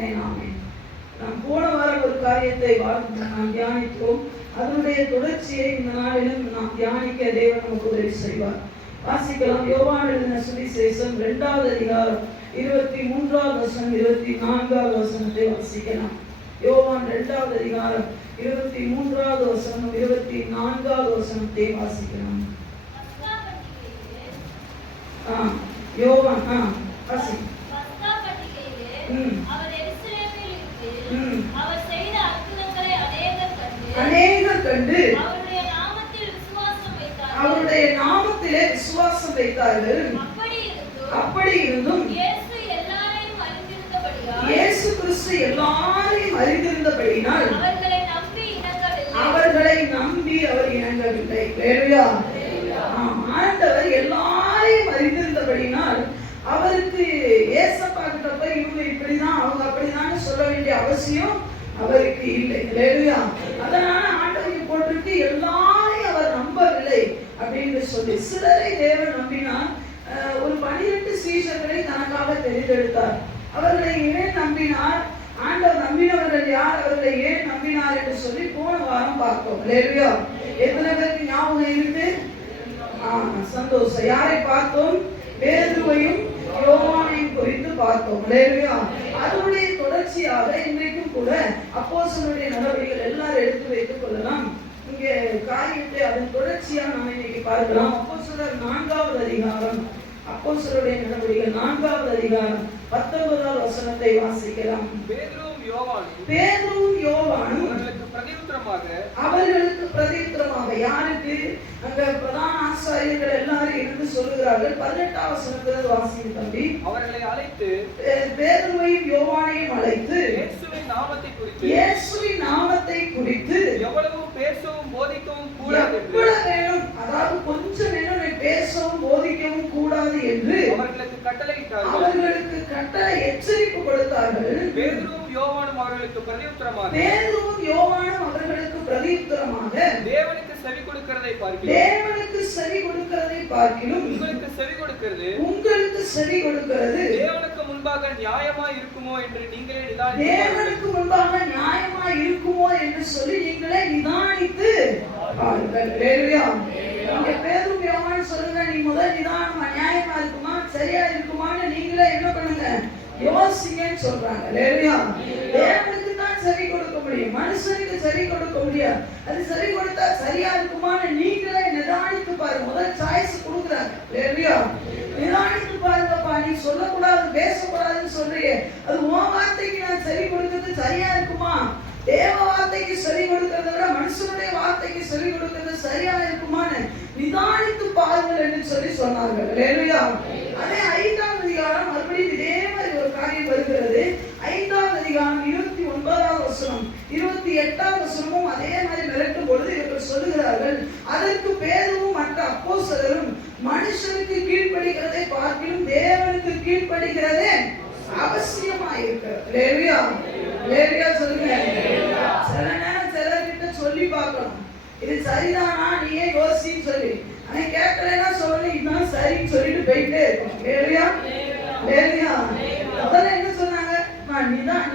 ஆமென் ஆமென். நாம் போன வாரம் ஒரு காரியத்தை நாம் தியானித்தோம். அதனுடைய தொடர்ச்சியை இந்த நாளிலும் நாம் தியானிக்க தேவன் நமக்கு உதவி செய்வார். வாசிக்கலாம். யோவான் எழுதின சுவிசேஷம் 2வது அதிகாரம் 23வது வசனம் 24வது வசனத்தை வாசிக்கலாம். யோவான் 2வது அதிகாரம் 23வது வசனம் 24வது வசனத்தை வாசிக்கலாம். யோவான் வாசி. அநேகர் கண்டு அவருடைய நாமத்திலே விசுவாசம் வைத்தார்கள். அப்படி இருந்தும் இயேசு கிறிஸ்து எல்லாரையும் அறிந்திருந்தபடியினால் அவர்களை நம்பி அவர் இணங்கவில்லை. ஆண்டவர் எல்லாரையும் அறிந்திருந்தபடியினால் அவருக்கு ஏசப்பா கிட்ட போய் இவங்க இப்படிதான் அவங்க அப்படிதான் சொல்ல வேண்டிய அவசியம் அவருக்கு இல்லை. அதனால ஆண்டவருக்கு போட்டிருக்கு எல்லாரையும் அவர் நம்பவில்லை அப்படின்னு சொல்லி. சிலரை தேவன் நம்பினார். ஒரு 12 சீஷர்களை தனக்காக தெரிந்தெடுத்தார். அவர்களை ஏன் நம்பினார்? ஆண்டவர் நம்பினவர்கள் யார், அவர்களை ஏன் நம்பினார் என்று சொல்லி போன வாரம் பார்த்தோம். எத்தனை பேருக்கு ஞாபகம் இருக்கு? சந்தோஷம். யாரை பார்த்தோம்? பேதுருவையும் யோவானையும் குறித்து பார்த்தோம். அதனுடைய தொடர்ச்சியாக இன்றைக்கும் கூட அப்போஸ்தலருடைய நடவடிக்கைகள் எல்லாரும் எடுத்து வைத்துக் கொள்ளலாம். இங்கே காரியத்தை அதன் தொடர்ச்சியா நாம் இன்னைக்கு பார்க்கலாம். அப்போஸ்தலர் 4வது அதிகாரம், அப்போஸ்தலருடைய நடவடிக்கைகள் 4வது அதிகாரம் 19வது வசனத்தை வாசிக்கலாம். பேதுருவும் யோவானும் அவர்களுக்கு பிரதியுத்தரமாக யாருக்கு? அங்க பிரதான ஆசாரியர்கள் எல்லாரும் இருந்து சொல்லுகிறார்கள். 18வது வசனத்தில் வாசிங்க தம்பி. அவர்களை அழைத்து, பேதுருவையும் யோவானையும் அழைத்து இயேசுவின் நாமத்தை குறித்து எவ்வளவு பேசவும் போதிக்கவும் கூடாது, அதாவது கொஞ்சம் என்ன பேசவும் போதிக்கவும் கூடாது என்று அவர்களுக்கு கட்டளையிட்டார்கள். அவர்களுக்கு கட்டளை எச்சரிப்பு கொடுத்தார்கள். பேதுருவும் யோவானும் அவர்களுக்கு பிரதியுத்தரமாக தேவனுக்கு செவி கொடுக்கிறதை பார்க்கிலும் உங்களுக்கு செவி கொடுக்கிறது தேவனுக்கு முன்பாக நியாயமாய் இருக்குமோ என்று நீங்களே சொல்லி நீங்களே நிதானித்து பாருங்கள். பேதுரு யோவான் சொல்லுங்க, நீ முதல் நிதானமா நியாயமா இருக்குமா சரியா இருக்குமான்னு நீங்களே என்ன பண்ணுங்க, யோசிங்கன்னு சொல்றாங்க. தேவனுக்கு தான் சரி கொடுக்க முடியும், மனுஷனுக்கு சரி கொடுக்க முடியாது. அது சரி கொடுத்தா சரியா இருக்குமான்னு நீங்களே நிதானித்து பாருங்க. முதல் சாய்ஸ் கொடுக்குறாங்க. நிதானித்து பாருங்கப்பா, நீ சொல்லக்கூடாது பேசக்கூடாதுன்னு சொல்றியே, அது உன் வார்த்தைக்கு நான் சரி கொடுக்கிறது சரியா இருக்குமா? தேவ வார்த்தைக்கு சரி கொடுக்கிறத விட மனுஷனுடைய வார்த்தைக்கு சரி கொடுக்கிறது சரியா இருக்குமான்னு நிதானித்து பாருங்கள் என்று சொல்லி சொன்னார்கள். அதே 5வது அதிகாரம் மறுபடியும் இதே மாதிரி ஒரு காரியம் வருகிறது. 5வது அதிகாரம் 29வது வசனம் 28வது வசனமும் அதே மாதிரி மிரட்டும் பொழுது இவர்கள் சொல்லுகிறார்கள், அதற்கு பேதுருவும் மற்ற அப்போஸ்தலரும் மனுஷனுக்கு கீழ்ப்படிகிறதை பார்க்கிலும் தேவனுக்கு கீழ்ப்படிகிறதே அவசியமாயிருக்கிறது. சொல்லுங்க. சில நேரம் சிலர்கிட்ட சொல்லி பார்க்கணும், இது சரிதானா நீயே யோசின்னு சொல்லி. ஆனா கேட்கலன்னா சொல்லணும் இதுதான் சரின்னு சொல்லிட்டு போயிட்டே இருக்கும். முதல்ல என்ன சொன்னாங்க,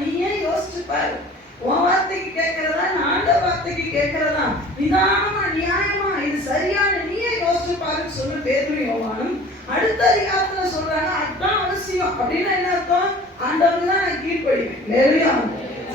நீயே யோசிச்சு பாரு, உன் வார்த்தைக்கு கேட்கறதா ஆண்டவர் வார்த்தைக்கு கேட்கறதா, நிதானமா நியாயமா இது சரியான நீயே யோசிச்சு பாருன்னு சொல்லு பேதுரு யோவானும். அடுத்த அதிகாரத்துல சொல்றாங்க அதுதான் அவசியம். அப்படின்னா என்ன அர்த்தம்? ஆண்டவருக்கு தான் நான் கீழ்ப்படிவேன்.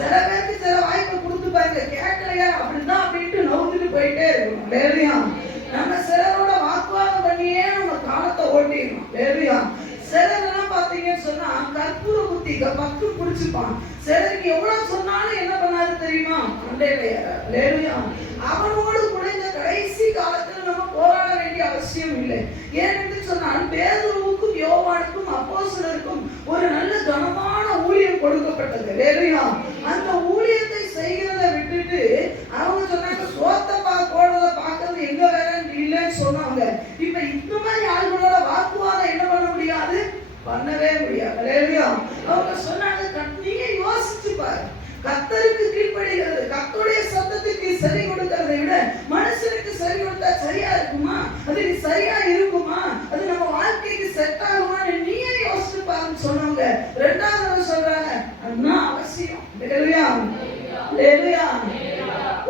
சில பேருக்கு சில வாய்ப்பை கொடுத்து பாருங்க, கேட்கலையா அப்படிதான் அப்படின்ட்டு நவுந்துட்டு போயிட்டே இருக்கணும். நம்ம சிலரோட வாக்குவாதம் பண்ணியே நம்ம காலத்தை ஓட்டிடணும். சிலரெல்லாம் பாத்தீங்கன்னு சொன்னா கற்பூர புத்தி பக்கம் பிடிச்சிப்பான். சிலருக்கு எவ்வளவு சொன்னாலும் என்ன பண்ணாரு தெரியுமா? அவனோடு கூட இந்த கடைசி காலத்துல நம்ம போராட வேண்டிய அவசியம் இல்லை. ஏனென்று சொன்னால் பேதுருவுக்கும் யோவானுக்கும் அப்போஸ்தலருக்கும் ஒரு நல்ல கனமான ஊழியம் கொடுக்கப்பட்டது. அந்த ஊழியத்தை செய்கிறத விட்டுட்டு அவங்க சொன்னாங்க சோத்தை போடுறத பார்க்கறது எங்க வேலைன்னு இல்லைன்னு சொன்னாங்க. இப்ப இந்த மாதிரி ஆளுகளோட வாக்குவாதம் என்ன பண்ண முடியாது, பண்ணவே முடியாது. அவங்க சொன்னாங்க நீங்க யோசிச்சு பாரு, கர்த்தருக்கு கீழ்ப்படிகிறது, கர்த்தருடைய சத்தத்துக்கு செவி கொடுக்கிறதை விட மனுஷனுக்கு செவி கொடுத்தா சரியா இருக்குமா? அது சரியா இருக்குமா? அது நம்ம வாழ்க்கைக்கு செட் ஆகுமான்னு நீயே யோசிச்சு பாருன்னு சொன்னாங்க. 2வது சொல்றாங்க அதுதான் அவசியம். ஹalleluya ஹalleluya.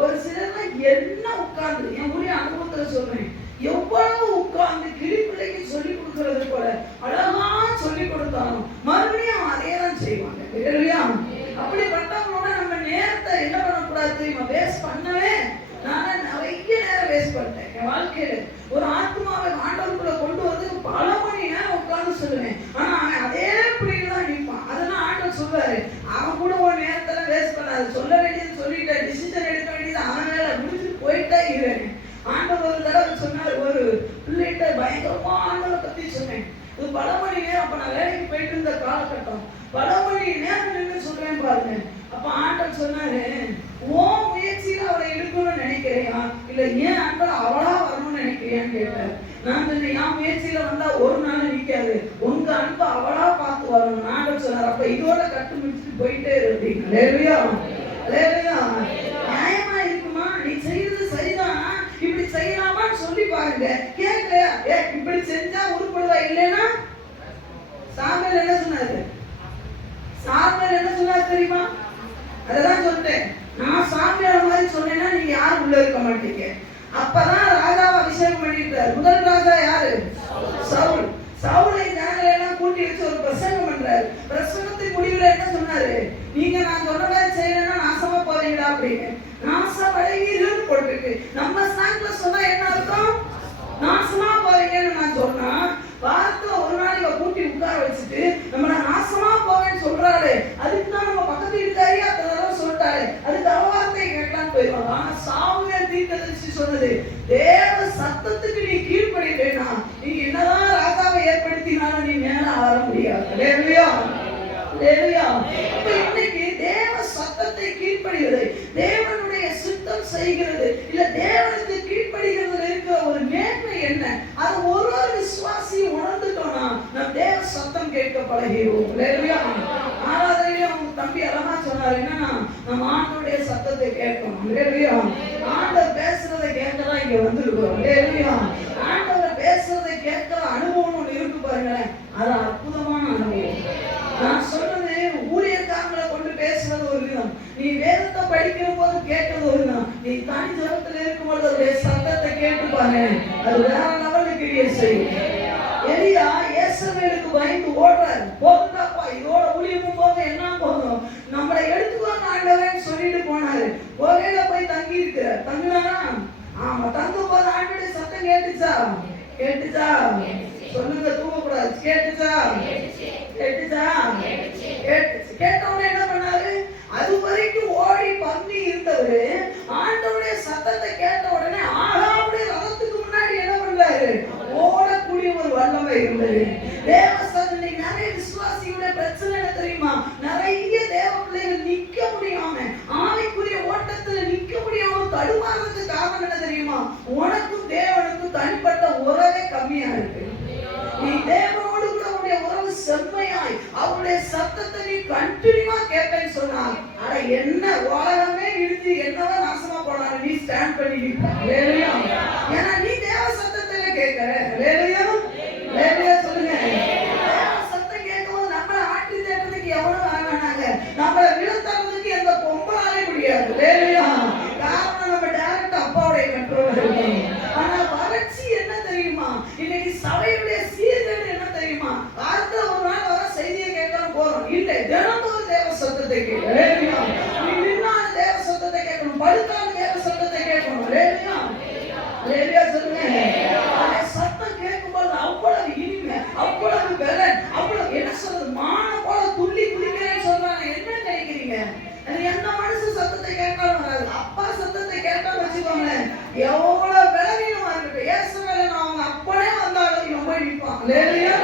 ஒரு சிலர் என்ன உட்கார்ந்து என் ஊரே அனுபவத்துல சொல்றேன், எவ்வளவு உட்கார்ந்து கிளிப்பிள்ளைக்கு சொல்லி கொடுக்கறது போல அழகா சொல்லி கொடுத்தாலும் மறுபடியும் அதே தான் செய்வாங்க. ஹalleluya. அப்படிப்பட்டவங்களோட நம்ம நேரத்தை என்ன பண்ணக்கூடாது தெரியுமா? வேஸ்ட் பண்ணவே. நான் நிறைய நேரம் வேஸ்ட் பண்ணிட்டேன் என் வாழ்க்கையில. ஒரு ஆத்மாவை ஆண்டவருக்குள்ள கொண்டு வந்து பல மணி நேரம் உட்கார்ந்து சொல்லுவேன். ஆனா அவன் அதே பிள்ளைங்க தான் நிற்பான். அதெல்லாம் ஆண்டவர் சொல்றாரு, அவன் கூட ஒரு நேரத்துல வேஸ்ட் பண்ணாது. சொல்ல வேண்டியது சொல்லிட்ட, டிசிஷன் எடுக்க வேண்டியது அவன் வேலை முடிச்சுட்டு போயிட்டே இருவேன். ஆண்டவர் ஒரு தடவை சொன்னார், ஒரு பிள்ளைகிட்ட பயங்கரமா ஆண்டவரை பத்தி சொன்னேன். இது பல மணி நேரம், அப்ப நான் வேலைக்கு போயிட்டு இருந்த காலகட்டம், பல மணி நேரம் நின்று சொல்றேன் பாருங்க. அப்ப ஆண்டவர் சொன்னாரு, ஓ முயற்சியில அவளை எடுக்கணும்னு நினைக்கிறியா, இல்ல ஏன் ஆண்டவர் அவளா வரணும்னு நினைக்கிறியான்னு கேட்டார். நான் சொன்னேன், என் முயற்சியில வந்தா ஒரு நாள் நிக்காது, உங்க அன்பு அவளா பார்த்து வரணும். ஆண்டவர் சொன்னார், அப்ப இதோட கட்டு முடிச்சுட்டு போயிட்டே இருப்பீங்க. ஹalleluya ஹalleluya. நியாயமா இருக்குமா? நீ செய்யறது சரிதான், இப்படி செய்யலாமான்னு சொல்லி பாருங்க. கேட்கலையா? இப்படி செஞ்சா உருப்படுவா, இல்லைன்னா சாமுவேல் என்ன சொன்னாரு? சாமுவேல் என்ன சொன்னாரு தெரியுமா? அததான் சொல்லிட்டேன். நான் சாமியார் மாதிரி சொன்னேன்னா நீங்க யாரும் உள்ள இருக்க மாட்டீங்க. அப்பதான் ராஜாவை அபிஷேகம் பண்ணிட்டார். முதல் ராஜா யாரு? சவுல். சவுலை ஜனங்களை எல்லாம் கூட்டி வச்சு ஒரு பிரசங்கம் பண்றாரு. பிரசங்கத்தின் முடிவுல என்ன சொன்னாரு? நீங்க நான் சொன்ன மாதிரி செய்யலன்னா நாசமா போறீங்களா அப்படின்னு. நாசம் அடைவீர்கள் போட்டிருக்கு. நம்ம ஸ்நாக்ல சொன்னா என்ன அர்த்தம்? நாசமா போறீங்கன்னு நான் சொன்னா, வாரத்துல ஒரு நாள் இவ கூட்டி உட்கார வச்சுட்டு நம்ம நாசமா போவேன்னு சொல்றாரு. அதுக்கு தான் நம்ம பக்கத்து வீட்டுக்காரியா அதெல்லாம் சொல்லிட்டாரு, அதுக்கு அவவார்த்தை கேட்கலான்னு போயிடுவாங்க. ஆனா சாமுவேல் தீர்க்கதரிசி சொன்னது, தேவ சத்தத்துக்கு நீ கீழ்ப்படி வேணாம், நீ என்னதான் ராஜாவை ஏற்படுத்தினாலும் நீ மேல ஆற முடியாது. ஹalleluya ஹalleluya. இப்ப இன்னைக்கு தேவ சத்தத்தை கீழ்ப்படிகிறது, தேவனுடைய சித்தம் செய்கிறது, இல்ல தேவனுக்கு கீழ்ப்படிகிறதுல இருக்கிற ஒரு மேன்மை என்ன, அது ஒரு விசுவாசியை உணர்ந்துட்டோம்னா நம் தேவ சத்தம் கேட்க பழகிடுவோம். ஹalleluya. ஆராதனையில அவங்க தம்பி அழகா சொன்னார், என்னன்னா நம்ம ஆண்டவருடைய சத்தத்தை கேட்கணும். ஹalleluya. ஆண்டவர் பேசுறதை கேட்கதான் இங்க வந்திருக்கிறோம். ஹalleluya. ஆண்டவர் பேசுறதை கேட்கிற அனுபவம் ஒன்று இருக்கு பாருங்களேன், அது அற்புதமான அனுபவம். நான் சொல்றது ஊழியக்காரங்களை கொண்டு பேசுறது ஒரு விதம், நீ வேதத்தை படிக்கிற போது கேட்கறது ஒரு விதம், நீ தனி ஜபத்துல இருக்கும்போது அவருடைய சத்தத்தை கேட்டு பாரு, அது வேற லெவலுக்கு கிரியை செய்யும். எலியா இயேசுவுக்கு பயந்து ஓடுறாரு. போதுடாப்பா, இதோட ஊழியமும் போதும், என்ன போதும், நம்மளை எடுத்துக்கோங்க ஆண்டவரேன்னு சொல்லிட்டு போனாரு. ஒரேல போய் தங்கி இருக்கிறார். தங்கினாரா? ஆமா. தங்கும் போது ஆண்டவருடைய சத்தம் கேட்டுச்சா? கேட்டுச்சா? சொல்லுங்க, தூங்கக்கூடாது. கேட்டுச்சா? கேட்டுச்சா? கேட்டுச்சு. கேட்டவனே என்ன பண்ணாரு? அது வரைக்கும் ஓடி பந்தி இருந்தவரு ஆண்டவருடைய சத்தத்தை கேட்ட உடனே ஆகாவுடைய ரதத்துக்கு முன்னாடி என்ன பண்றாரு? ஓடக்கூடிய ஒரு வல்லமை இருந்தது. தேவ சத்தம். நிறைய விசுவாசிகளுடைய பிரச்சனை என்ன தெரியுமா? நிறைய தேவ பிள்ளைகள் நிக்க முடியாம, ஆவிக்குரிய ஓட்டத்துல நிக்க முடியாம தடுமாறதுக்கு காரணம் என்ன தெரியுமா? உனக்கும் தேவனுக்கும் தனிப்பட்ட உறவே கம்மியா இருக்கு. நீ தேவனோடு கூட உன்னுடைய உறவு செம்மையாய் அவருடைய சத்தத்தை நீ கண்டினியூவா கேட்பேன்னு சொன்னா, அட என்ன உலகமே இழுத்து என்னவா நாசமா போனாலும் நீ ஸ்டாண்ட் பண்ணி நிற்ப. ஹalleluya. ஏன்னா நீ தேவ சத்தத்தை கேட்கற. ஹalleluya ஹalleluya சொல்லுங்க. தேவ சத்தம் கேட்கும்போது நம்மள ஆட்டி தேடுறதுக்கு எவனும் வேணாங்க, நம்மள விழுத்தறதுக்கு எந்த பொம்பளாலே முடியாது. ஹalleluya. காரணம் நம்ம டைரக்ட் அப்பாவுடைய கண்ட்ரோல்ல இருக்கோம். ஆனா வறட்சி என்ன தெரியுமா? இன்னைக்கு சபையுடைய சீர்கேடு என்ன தெரியுமா? வாரத்துல ஒரு நாள் வர செய்தியை கேட்கணும் போறோம் இல்லை, தினந்தோறும் தேவ சத்தத்தை கேட்கணும். நீ நின்னாலும் தேவ சத்தத்தை கேட்கணும், படுத்தாலும் தேவ சத்தத்தை கேட்கணும். ஹalleluya ஹalleluya சொல்லுங்க. அந்த சத்தம் கேட்கும்போது அவ்வளவு இனிமை, அவ்வளவு பலன், அவ்வளவு என்ன சொல்றது, மான போல துள்ளி குதிக்கிறேன்னு சொல்றாங்க. என்ன நினைக்கிறீங்க? எந்த மனுஷன் சத்தத்தை கேட்காலும் வராது. அப்பா சத்தத்தை கேட்டாலும் வச்சுக்கோங்களேன், எவ்வளவு பலவீனமா இருக்கட்டும், இயேசுவேல அவங்க அப்பனே வந்தாலும் இவன் போய் நிற்பான். ஹalleluya.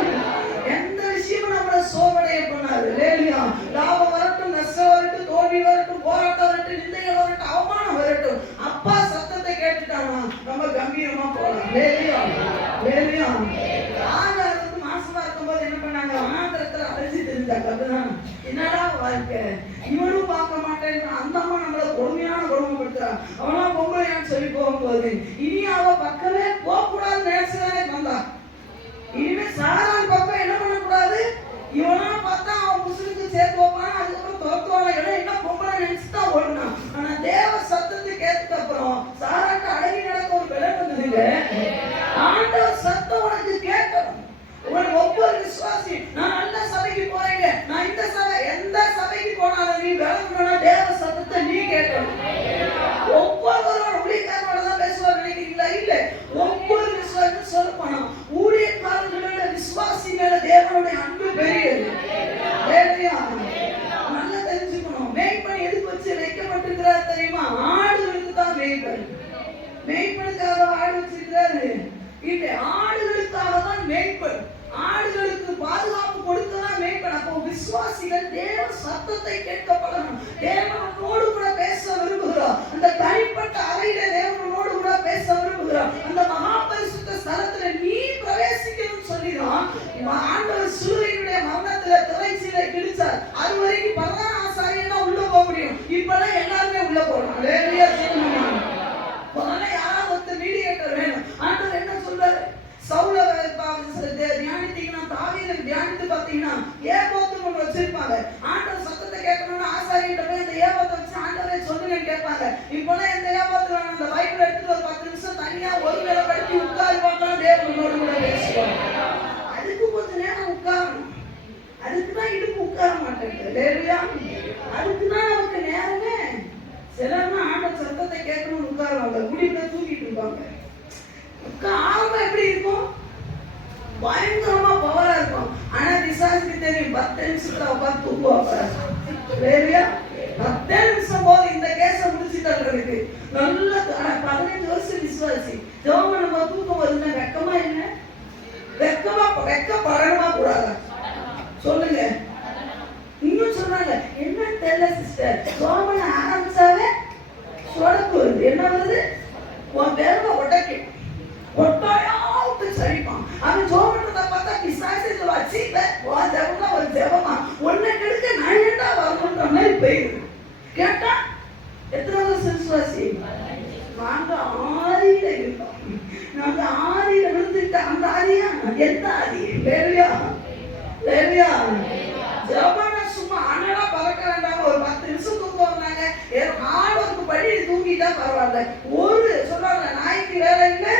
எந்த விஷயமும் நம்மள சோதனை பண்ணாது. ஹalleluya. லாபம் வரட்டும், நஷ்டம் வரட்டும், தோல்வி வரட்டும், போராட்டம் வரட்டும், நிந்தைகள் வரட்டும், அவமானம் வரட்டும், அப்பா சத்தத்தை கேட்டுட்டானா நம்ம கம்பீரமா போகலாம். ஹalleluya ஹalleluya. ஆகாரத்துக்கு மாசமா இருக்கும்போது என்ன பண்ணாங்க? ஆந்திரத்துல அழைச்சி தெரிஞ்சாங்க. அதுதான் என்னடா வாழ்க்கை, இவனும் பார்க்க மாட்டேன், அந்த அம்மா நம்மள கொடுமையான கொடுமைப்படுத்துறான், அவனா பொம்பளையான்னு சொல்லி போகும்போது இனி அவ பக்கமே போக கூடாதுன்னு நினைச்சுதானே வந்தான். இனிமே சாரான் பக்கம் என்ன பண்ணக்கூடாது, இவனா பார்த்தா அவன் முஸ்லிமுக்கு சேர்த்து வைப்பான், அதுக்கப்புறம் துரத்துவான கேட்க பழகணும். தேவனோடு கூட பேச விரும்புகிறோம். அந்த தனிப்பட்ட அறையில தேவனோடு கூட பேச விரும்புகிறோம். அந்த மகா பரிசுத்த ஸ்தலத்துல நீ பிரவேசிக்கணும்னு சொல்லிடும். ஆண்டவர் சிலுவையினுடைய மரணத்துல திரைச்சீலை கிழிச்சார். அது வரைக்கும் பிரதான ஆசாரியனா உள்ள போக முடியும். இப்பெல்லாம் எல்லாருமே உள்ள போறோம். ஹல்லேலூயா சொல்லுங்க. முதல்ல யாராவது ஒருத்தர் மீடியேட்டர் வேணும். ஆண்டவர் என்ன சொல்றாரு? சவுல தியானித்தீங்கன்னா, தாவீதை தியானித்து பார்த்தீங்கன்னா ஏபோத்துன்னு ஒன்று வச்சிருப்பாங்க. ஆண்டவர் சத்தத்தை கேட்கணும்னு ஆசாரியிட்ட போய் அந்த ஏபோத்தை வச்சு ஆண்டவரே சொல்லுங்கன்னு கேட்பாங்க. இப்போலாம் எந்த ஏபோத்துல அந்த பைபிள் எடுத்துட்டு ஒரு 10 நிமிஷம் தனியா ஒரு வேளை படித்து உட்காரி பார்க்கலாம். தேவனோடு கூட பேசுவாங்க. அதுக்கு கொஞ்ச நேரம் உட்காரணும். அதுக்குதான் இடுப்பு உட்கார மாட்டேங்குது. ஹல்லேலூயா. அதுக்குதான் நமக்கு நேரமே. சிலர்னா ஆண்டவர் சத்தத்தை கேட்கணும்னு உட்காருவாங்க, முடிவுல தூங்கிட்டு இருப்பாங்க. ஆரம்பம் எப்படி இருக்கும்? பயங்கரமா பவரா இருக்கும். ஆனா பிசாசுக்கு தெரியும் 10 நிமிஷத்துல உட்கார்ந்து தூங்குவாங்க. ஹல்லேலூயா. 10 நிமிஷம் போது இந்த கேஸ முடிச்சு தள்ளுறதுக்கு நல்ல 15 வருஷம் விசுவாசி ஜெபம் நம்ம தூக்கம் வருதுன்னா வெக்கமா என்ன? வெக்கப்படணுமா கூடாதா? சொல்லுங்க. இன்னும் சொன்னாங்க என்ன தெரியல சிஸ்டர், ஜெபம் ஆரம்பிச்சாவே சொடக்கு வருது. என்ன வருது? உன் பேருவ உடைக்கும். ஒட்டாயாவுக்கு சரிப்பான். அவன் ஜோமன்றத பார்த்தா பிசாசு வச்சு உன் ஜெபம்னா ஒரு ஜெபமா ஒன்னை கெடுக்க நான் ஏண்டா வரணுன்ற மாதிரி போயிடுது. கேட்டா எத்தனை வருஷம் விசுவாசி? நாங்க ஆதியில இருக்கோம். நாங்க ஆதியில விழுந்துட்டா அந்த ஆதியா எந்த ஆதி? ஹல்லேலூயா. ஹல்லேலூயா. ஜெபம்னா சும்மா அண்ணனா பறக்க வேண்டாம். ஒரு 10 நிமிஷம் தூங்க வந்தாங்க. ஆடோருக்கு படி தூங்கிட்டா பரவாயில்ல. ஒரு சொல்றாங்க நாய்க்கு வேலை இல்லை.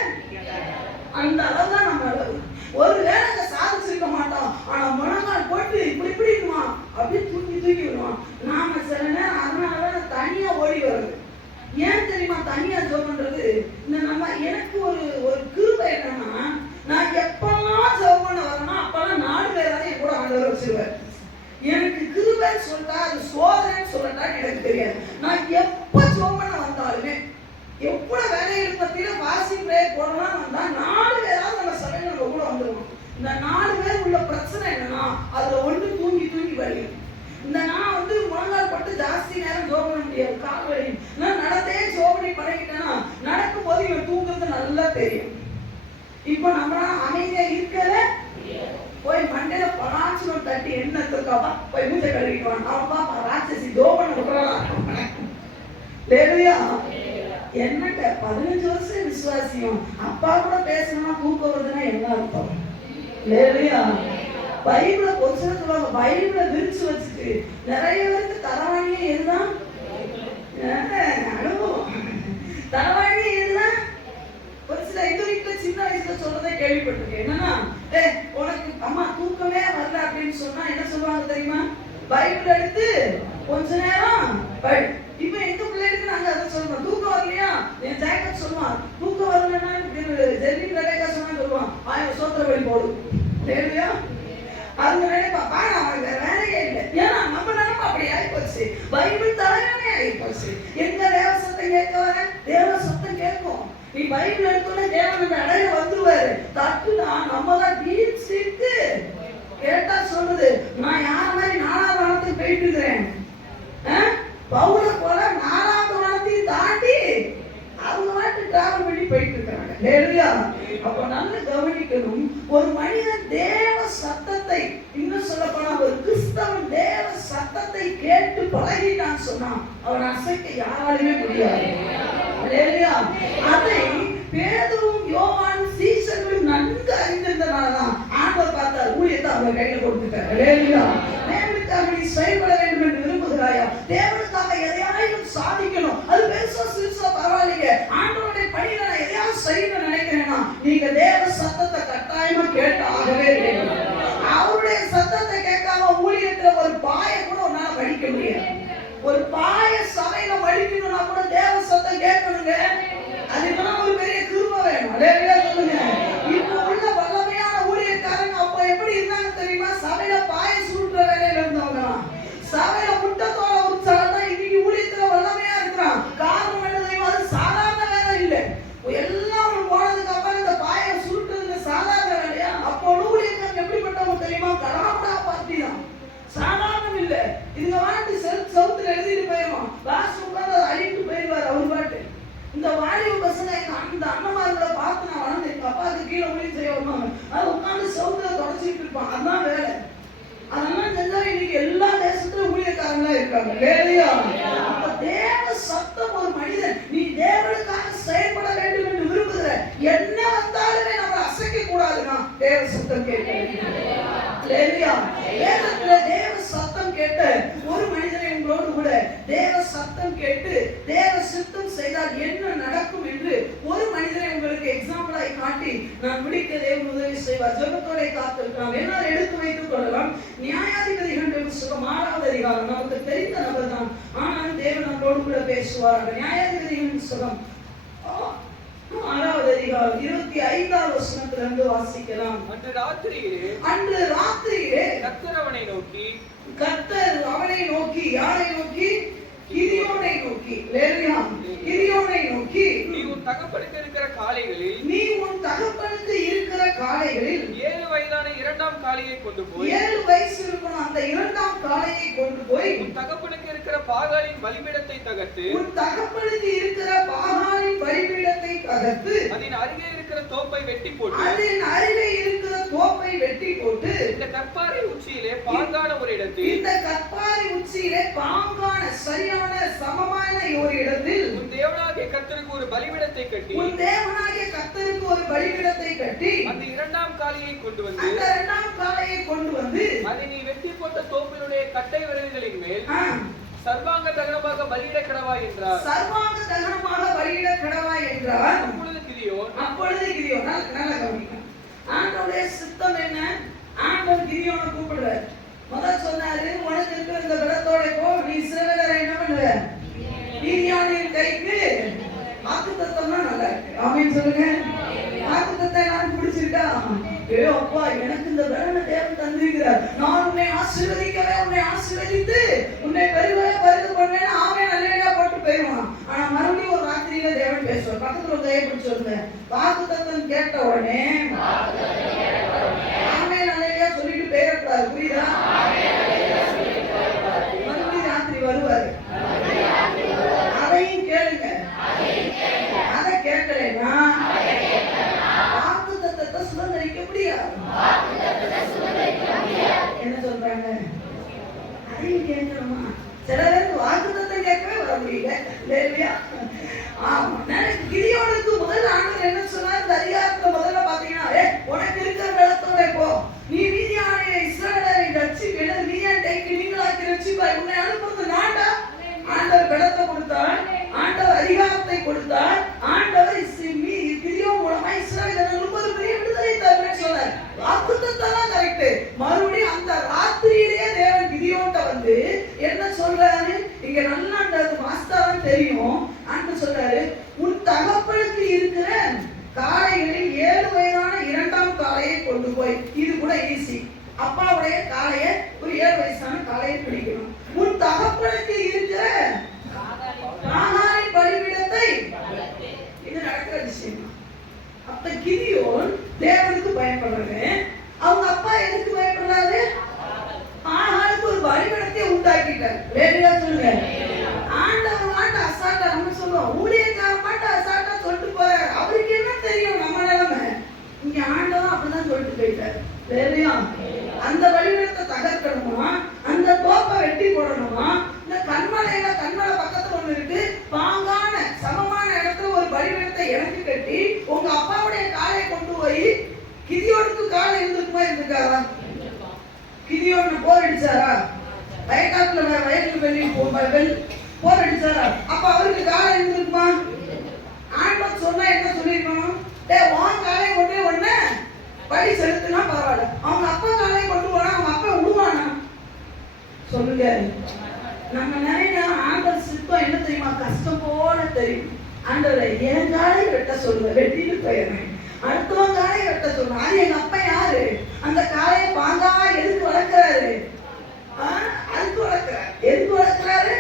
அந்த அளவு தான் நம்ம அளவு. ஒரு வேலை அங்க சாதிச்சிருக்க மாட்டோம். ஆனா முழங்கால் போட்டு இப்படி இப்படி இருக்குவான், அப்படியே தூக்கி விடுவான். நாம சில நேரம் அதனாலதான் தனியா ஓடி வருது. ஏன் தெரியுமா தனியா ஜெபம் பண்றது? இந்த நம்ம எனக்கு ஒரு கிருபை என்னன்னா, நான் எப்பெல்லாம் ஜெபம் பண்ண வரேன்னா அப்பெல்லாம் 4 பேராவது என் கூட ஆண்டவர் வச்சிருவார். எனக்கு கிருபைன்னு சொல்லிட்டா அது சோதனைன்னு சொல்லட்டான்னு எனக்கு தெரியாது. நான் எப்ப ஜெபம் பண்ண வந்தாலுமே எவ்வளவு வேலைகள் பத்தியில வாசி பிரேயர் போடலாம் வந்தா 4 பேராவது நம்ம சபையில நம்ம கூட வந்துருவோம். இந்த 4 பேர் உள்ள பிரச்சனை என்னன்னா அதுல ஒண்ணு தூங்கி வருது. இந்த நான் முழங்கால் பட்டு ஜாஸ்தி நேரம் ஜெபம் பண்ண முடியாது, கால் வலி. நான் நடந்தே ஜெபம் பண்ணி பழகிட்டேன்னா நடக்கும் போது இவன் தூங்குறது நல்லா தெரியும். இப்ப நம்ம அமைதியா இருக்கல போய் மண்டையில பராட்சம் தட்டி எண்ணத்துக்காவா போய் மூச்சை கழுவிக்குவான். அவன்பா ராட்சசி ஜெபம் பண்ண விடுறான். ஹல்லேலூயா. என்னட்ட 15 வருஷம் விசுவாசியம் அப்பா கூட பேசணும்னா தூக்கம் வருதுன்னா என்ன அர்த்தம்? ஹல்லேலூயா. பைபிள கொஞ்சம் சொல்லுவாங்க, பைபிள விரிச்சு வச்சுட்டு நிறைய பேருக்கு தரவாணியே எதுதான் அனுபவம். தரவாணியே எதுதான் ஒரு சில எங்க வீட்டுல சின்ன வயசுல சொல்றதே கேள்விப்பட்டிருக்கேன். என்னன்னா உனக்கு அம்மா தூக்கமே வரல அப்படின்னு சொன்னா என்ன சொல்லுவாங்க தெரியுமா? பைபிள் எடுத்து கொஞ்ச நேரம் படி. இப்ப எங்க பிள்ளைகளுக்கு நாங்க அதை சொல்றோம். தூக்கம் வரலையா? என் ஜாக்கெட் சொல்லுவான் தூக்கம் வரலன்னா ஜெர்மி ரேகா சொன்னா சொல்லுவான் 1000 சோத்திர வழி போடும். ஹல்லேலூயா. அவங்க நினைப்பா அவங்களுக்கு வேலையே இல்லை. ஏன்னா நம்ம நினைப்பா அப்படி ஆயிப்போச்சு. பைபிள் தலைவனே ஆயிப்போச்சு. எங்க தேவ சத்தம் கேட்க வர தேவ சத்தம் கேட்கும். நீ பைபிள் எடுத்தோன்னே தேவன் அந்த அடையில வந்துருவாரு. தட்டுனா நம்ம தான் டீப் சீட்டு கேட்டா சொல்லுது நான் யார மாதிரி 4ஆவது வானத்துக்கு போயிட்டு இருக்கிறேன். பவுல போல 4ஆவது வானத்தையும் தாண்டி அவங்க வாட்டு டிராவல் பண்ணி போயிட்டு இருக்காங்க. ஹல்லேலூயா. அப்ப நல்லா கவனிக்கணும். ஒரு மனிதன் தேவ சத்தத்தை, இன்னும் சொல்ல போனா ஒரு கிறிஸ்தவன் தேவ சத்தத்தை கேட்டு பழகிட்டான்னு சொன்னா அவன் அசைக்க யாராலுமே முடியாது. ஹல்லேலூயா. அதை பேதுரும் யோவானும் சீஷர்களும் நன்கு அறிந்திருந்தனாலதான் ஆண்டவர் பார்த்தார், ஊழியத்தை அவங்க கையில கொடுத்துட்டார். ஹல்லேலூயா. தேவனுக்காக நீ செயல்பட வேண்டும் என்று விரும்புகிறாயா? தேவனுக்காக எதையாவது சாதிக்கணும், அது பெருசா சிறுசா பரவாயில்லைங்க, ஆண்டவருடைய பணியில நான் எதையாவது செய்யணும்னு நினைக்கிறேன்னா நீங்க தேவ சத்தத்தை கட்டாயமா கேட்டு ஆகவே வேண்டும். அவருடைய சத்தத்தை கேட்காம ஊழியத்துல ஒரு பாய கூட உன்னால படிக்க முடியாது. ஒரு பாய சபையில மடிக்கணும்னா கூட தேவ சத்தம் கேட்கணுங்க. அதுக்கெல்லாம் ஒரு பெரிய கிருபை வேணும். ஹல்லேலூயா சொல்லுங்க. இப்போ உள்ள வல்லமையான ஊழியக்காரங்க அப்போ எப்படி இருந்தாங்க தெரியுமா? சபையில பாய சுருட்டுற வேலையில இருந்தவங்க, சபையில முட்டத்தோட உற்சாகம் இன்னைக்கு ஊழியத்துல வல்லமையா இருக்கிறான். காரணம் என்ன தெரியுமா? அது சாதாரண வேலை இல்லை. எல்லாம் போனதுக்கு அப்புறம் இந்த பாய சுருட்டுறது சாதாரண வேலையா? அப்போ ஊழியக்காரங்க எப்படிப்பட்டவங்க தெரியுமா? கராபடா பார்ட்டி தான், சாதாரணம் இல்லை. இதுங்க வாட்டி செல் எழுதிட்டு போயிடுவான். லாஸ்ட் உட்கார்ந்து அழிட்டு போயிடுவார் அவர் பாட்டு. இந்த வாலிப பசங்க அந்த அண்ணமார்களை பார்த்து நான் வளர்ந்து எங்க அப்பாவுக்கு கீழே ஊழி செய்ய வருவாங்க. அது உட்காந்து சவுத்துல தொடச்சிட்டு இருப்பான். அதுதான் வேலை. அதெல்லாம் செஞ்சா இன்னைக்கு எல்லா தேசத்திலும் ஊழியக்காரங்களா இருக்காங்க. வேலையா அப்ப தேவ சத்தம் ஒரு மனிதன் நீ தேவனுக்காக செயல்பட வேண்டும் என்று விரும்புகிற என்ன வந்தாலுமே நம்ம அசைக்க கூடாதுன்னா தேவ சத்தம் கேட்க. வேதத்துல தேவ சத்தம் கேட்ட ஒரு மனிதனை உங்களோடு கூட தேவ சத்தம் கேட்டு தேவ சித்தம் செய்தால் என்ன நடக்கும் என்று ஒரு மனிதனை உங்களுக்கு எக்ஸாம்பிளாய் காட்டி நான் முடிக்க தேவன் உதவி செய்வார். ஜெபத்தோட காத்திருக்கலாம். என்னால் எடுத்து வைத்துக் கொள்ளலாம். நியாயாதிபதிகள் புத்தகம் 6வது அதிகாரம் நமக்கு தெரிந்த நபர் தான். ஆனால் தேவன் நம்மளோடு கூட பேசுவார்கள். நியாயாதிபதிகள் புத்தகம் 6வது அதிகாரம் 25வது வசனத்திலிருந்து வாசிக்கலாம். அன்று ராத்திரியிலே கர்த்தர் அவனை நோக்கி யாரை நோக்கி? கிதியோனை நோக்கி. கிதியோனை நோக்கி நீ உன் தகப்பனுக்கு இருக்கிற காளைகளில் 7 வயதான இரண்டாம் காளையை கொண்டு போய் 7 வயசு இருக்கணும் அந்த இரண்டாம் காளையை கொண்டு போய் உன் தகப்பனுக்கு இருக்கிற பாகாலின் பலிபீடத்தை தகர்த்து அதன் அருகே இருக்கிற தோப்பை வெட்டி போட்டு இந்த கற்பாறை உச்சியிலே பாங்கான ஒரு இடத்தில் சரியான சமமான ஒரு இடத்தில் உன் தேவனாகிய கர்த்தருக்கு ஒரு பலிபீடத்தை கட்டி அந்த இரண்டாம் காளையை கொண்டு வந்து அதை நீ வெட்டி போட்ட தோப்பினுடைய கட்டை விரல்களின் மேல் சர்வாங்க தகனமாக பலியிட கடவாய் என்றார். அப்பொழுது கிதியோன் நல்லா கவனிங்க. ஆண்டவருடைய சித்தம் என்ன? ஆண்டவர் கிதியோனை கூப்பிடுறார். முதல் சொன்னாரு உனக்கு இருக்கிற இந்த பலத்தோட போ, நீ இஸ்ரவேலரை என்ன பண்ணுவ? மீதியானின் கைக்கு வாக்குத்தத்தம்னா நல்லா இருக்கு. ஆமென் சொல்லுங்க. வாக்குத்தத்தம் எல்லாரும் பிடிச்சிருக்கா? ஏ அப்பா எனக்கு இந்த பலனை தேவன் தந்திருக்கிறார். நான் உன்னை ஆசீர்வதிக்கவே உன்னை ஆசீர்வதித்து உன்னை பரிது பண்ணேன்னு ஆமென் அல்லேலூயா போட்டு போயிடுவான். ஆனா மறுபடியும் ஒரு ராத்திரியில தேவன் பேசுவார். பக்கத்துல ஒரு கையை பிடிச்சு சொல்லுங்க. வாக்குத்தத்தம் கேட்ட உடனே ஆமென் அல்லேலூயா சொல்லிட்டு போயிடக்கூடாது. புரியுதா? மறுபடியும் ராத்திரி வருவாரு. அதையும் கேளுங்க. அதை கேட்கலைன்னா வாக்குத்தத்தத்தை சுதந்திரிக்க முடியாது. என்ன சொல்றாங்க? அதையும் கேட்கணுமா? சில பேருக்கு வாக்குத்தத்தம் கேட்கவே வர முடியல. கிதியோனுக்கு முதல் ஆண்டவர் என்ன சொன்னார்? இந்த அதிகாரத்துல முதல்ல பாத்தீங்கன்னா உனக்கு இருக்கிற பலத்தோட போ, நீ மீதியானிய இஸ்ரவேலரை ரட்சிக்க, மீதியான் கைக்கு நீங்களாக்கி ரட்சிப்பாய், உன்னை அனுப்புறது நான்டா. ஆண்டவர் பலத்தை கொடுத்தார், ஆண்டவர் அதிகாரத்தை கொடுத்தார், ஆண்டவர் கிதியோன் மூலமா இஸ்ரவேலர்களுக்கு ஒரு பெரிய விடுதலை தருவேன்னு சொன்னார். வாக்குத்தத்தம் கரெக்ட். மறுபடியும் அந்த ராத்திரியிலேயே தேவன் கிதியோன்ட்ட வந்து என்ன சொல்றாரு? இங்க நல்லா மாஸ்டர் தெரியும். ஆண்டவர் சொல்றாரு உன் தகப்பனுக்கு இருக்கிற காளைகளில் 7 வயதான இரண்டாம் காளையை கொண்டு போய், இது கூட ஈஸி. அப்பாவுடைய காளையை ஒரு 7 வயசான காளையை பிடிக்கணும். உன் தகப்பனுக்கு இருக்கிற பாகாலின் பலிபீடத்தை, இது நடக்கிற விஷயம். அப்ப கிதியோன் தேவனுக்கு பயப்படுறாங்க. அவங்க அப்பா எதுக்கு பயப்படுறாரு? பாகாலுக்கு ஒரு பலிபீடத்தை உண்டாக்கிட்டார். வேலையா சொல்லுங்க. ஆண்டவர் மாட்ட அசால்ட்டா நம்ம சொல்லுவோம், ஊழியக்கார மாட்ட அசால்ட்டா சொல்லிட்டு போறாரு. அவருக்கு என்ன தெரியும் நம்ம நிலைமை? இங்க ஆண்டவன் அப்படிதான் சொல்லிட்டு போயிட்டாரு. வேலையா அந்த பலிபீடத்தை தகர்க்கணுமா, அந்த தோப்பை வெட்டி போடணுமா, இந்த கண்மலை பக்கத்துல ஒண்ணு இருக்கு, பாங்கான சமமான இடத்துல ஒரு பலிபீடத்தை எனக்கு கட்டி உங்க அப்பாவுடைய காலை கொண்டு போய், கிதியோனுக்கு காலை இருந்திருக்குமா? இருந்திருக்காரா? கிதியோன் போர் அடிச்சாரா? வயக்காட்டுல வயலுக்கு வெளியே போர் அடிச்சாரா? அப்ப அவருக்கு காலை இருந்திருக்குமா? ஆண்டவர் சொன்னா என்ன சொல்லிருக்கணும்? உன் காலை கொண்டு ஒண்ணு பலி செலுத்தினா பரவாயில்ல, அவங்க அப்பா காலை கொண்டு போனா அவங்க அப்பா விடுவானா? சொல்லுங்க. நம்ம நிறைய ஆண்டவர் சித்தம் என்ன தெரியுமா? கஷ்டம் போல தெரியும். ஆண்டவரை என் காலை வெட்ட சொல்லுங்க, வெட்டிட்டு போயிடுறேன். அடுத்தவன் காலை வெட்ட சொல்லுங்க. அது எங்க அப்பா யாரு? அந்த காலையை பாங்கா எதுக்கு வளர்க்கிறாரு? எதுக்கு வளர்க்கிறாரு?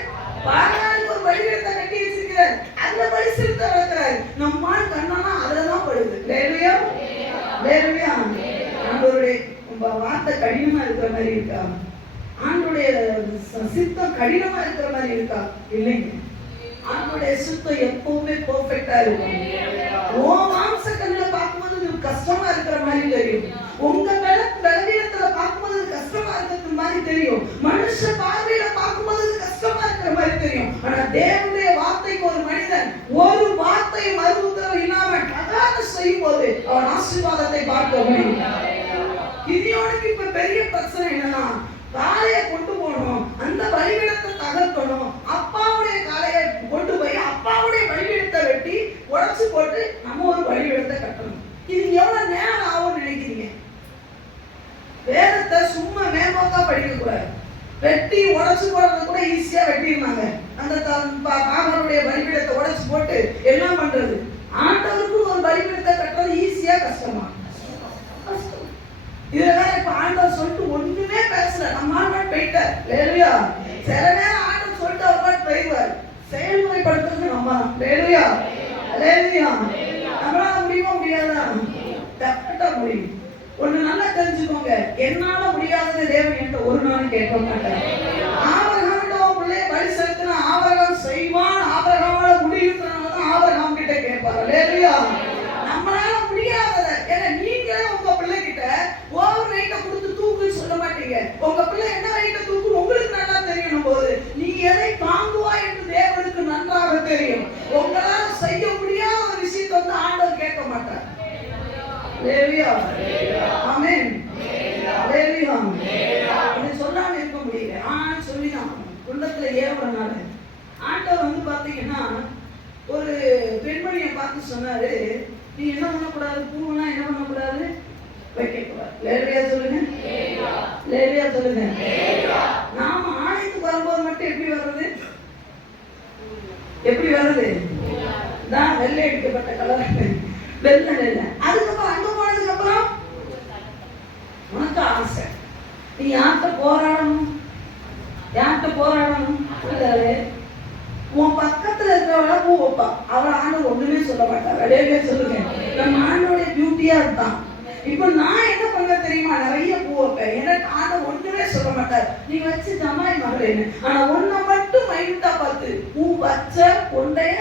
பாங்காலுக்கு ஒரு பலிபீடத்தை கட்டி வச்சிருக்கிறார். அந்த பலி செலுத்த வளர்க்கிறாரு. நம்மால் கண்ணானா அதுலதான் படுது. லேலுயா லேலுயா. ஆண்டவருடைய வார்த்தை கடினமா இருக்கிற மாதிரி இருக்கா? ஆண்டுடைய சித்தம் கடினமா இருக்கிற மாதிரி இருக்கா? இல்லைங்க. ஆண்டுடைய சித்தம் எப்பவுமே பெர்ஃபெக்ட்டா இருக்கும். ஓ மாம்ச கண்ணுல பார்க்கும்போது இது கஷ்டமா இருக்கிற மாதிரி தெரியும். உங்க பலவீனத்துல பார்க்கும்போது இது கஷ்டமா இருக்கிறது மாதிரி தெரியும். மனுஷ பார்வையில பார்க்கும்போது இது கஷ்டமா இருக்கிற மாதிரி தெரியும். ஆனா தேவனுடைய வார்த்தைக்கு ஒரு மனிதன் ஒரு வார்த்தை மறு உத்தரவு இல்லாம அதாக செய்யும் போது அவன் ஆசீர்வாதத்தை பார்க்க முடியும். கிதியோனுக்கு இப்ப பெரிய பிரச்சனை என்னன்னா, காளையை கொண்டு போகணும், அந்த பலிபீடத்தை தகர்க்கணும். அப்பாவுடைய காளையை கொண்டு போய் அப்பாவுடைய பலிபீடத்தை வெட்டி உடைச்சு போட்டு நம்ம ஒரு பலிபீடத்தை கட்டணும். இது எவ்வளவு நேரம் ஆகும்னு நினைக்கிறீங்க? வேதத்தை சும்மா மேம்போக்கா படிக்க கூடாது. வெட்டி உடைச்சு போடுறது கூட ஈஸியா வெட்டிருந்தாங்க. அந்த பாகனுடைய பலிபீடத்தை உடைச்சு போட்டு என்ன பண்றது? ஆண்டவருக்கு ஒரு பலிபீடத்தை கட்டுறது ஈஸியா கஷ்டமா? கஷ்டம். இதெல்லாம் இப்ப ஆண்டவர் சொல்லிட்டு ஒண்ணுமே பேசல. நம்ம ஆண்டவர் போயிட்டார். லேலுயா. சில நேரம் ஆண்டவர் சொல்லிட்டு அவர் போயிடுவார். செயல்முறைப்படுத்துறது நம்ம தான். லேலுயா. லேலுயா. நம்மளால முடியுமா முடியாதா? டெஃபினட்டா முடியும். ஒண்ணு நல்லா தெரிஞ்சுக்கோங்க, என்னால முடியாதது தேவன் என்கிட்ட ஒரு நாள் கேட்க மாட்டார். ஆபிரகாம் பிள்ளைய பலி செலுத்தினா ஆபிரகாம் செய்வான். ஆபிரகாமால முடியுதுனாலதான் ஆபிரகாம் கிட்ட கேட்பாரு. லேலுயா. நம்மளால முடியாதத ஏன்னா நீங்களே உங்க பிள்ளை கிட்ட ஓவர் வெயிட்ட கொடுத்து தூக்குன்னு சொல்ல மாட்டீங்க. உங்க பிள்ளை என்ன வெயிட்ட தூக்கு உங்களுக்கு நல்லா தெரியணும் போது நீ எதை தாங்குவா என்று தேவனுக்கு நன்றாக தெரியும். உங்களால செய்ய முடியாத ஒரு விஷயத்தை வந்து ஆண்டவர் கேட்க மாட்டார். லேலுயா. ஆமென். லேலுயா. இதை சொல்லாம இருக்க முடியல. ஆனா சொல்லிதான் உள்ளத்துல ஏவறனால ஆண்டவர் வந்து பாத்தீங்கன்னா ஒரு பெண்மணியை பார்த்து சொன்னாரு, நீ என்ன பண்ணக்கூடாது? பூவெல்லாம் என்ன பண்ணக்கூடாது? வைக்கக்கூடாது. லேலுயா சொல்லுங்க. லேலுயா சொல்லுங்க. நாம ஆலயத்துக்கு வரும்போது மட்டும் எப்படி வர்றது? எப்படி வர்றது? தான் வெள்ளை அடிக்கப்பட்ட கலர் வெள்ளை நெல்ல. அதுக்கப்புறம் அங்க போனதுக்கு அப்புறம் உனக்கு ஆசை, நீ யார்கிட்ட போராடணும்? யார்கிட்ட போராடணும்? உன் பக்கத்துல இருக்கிறவள பூ வைப்பா. அவளை ஆண்டவர் ஒண்ணுமே சொல்ல மாட்டார். அடையே சொல்லுங்க. நம்ம ஆண்டோடைய பியூட்டியா இருந்தான். இப்ப நான் என்ன பண்ண தெரியுமா? நிறைய பூ வைப்பேன். எனக்கு ஆண்டவர் ஒண்ணுமே சொல்ல மாட்டார். நீ வச்சு ஜமாய் மகளேன்னு. ஆனா ஒன்ன மட்டும் மைண்டா பார்த்து பூ வச்ச கொண்டைய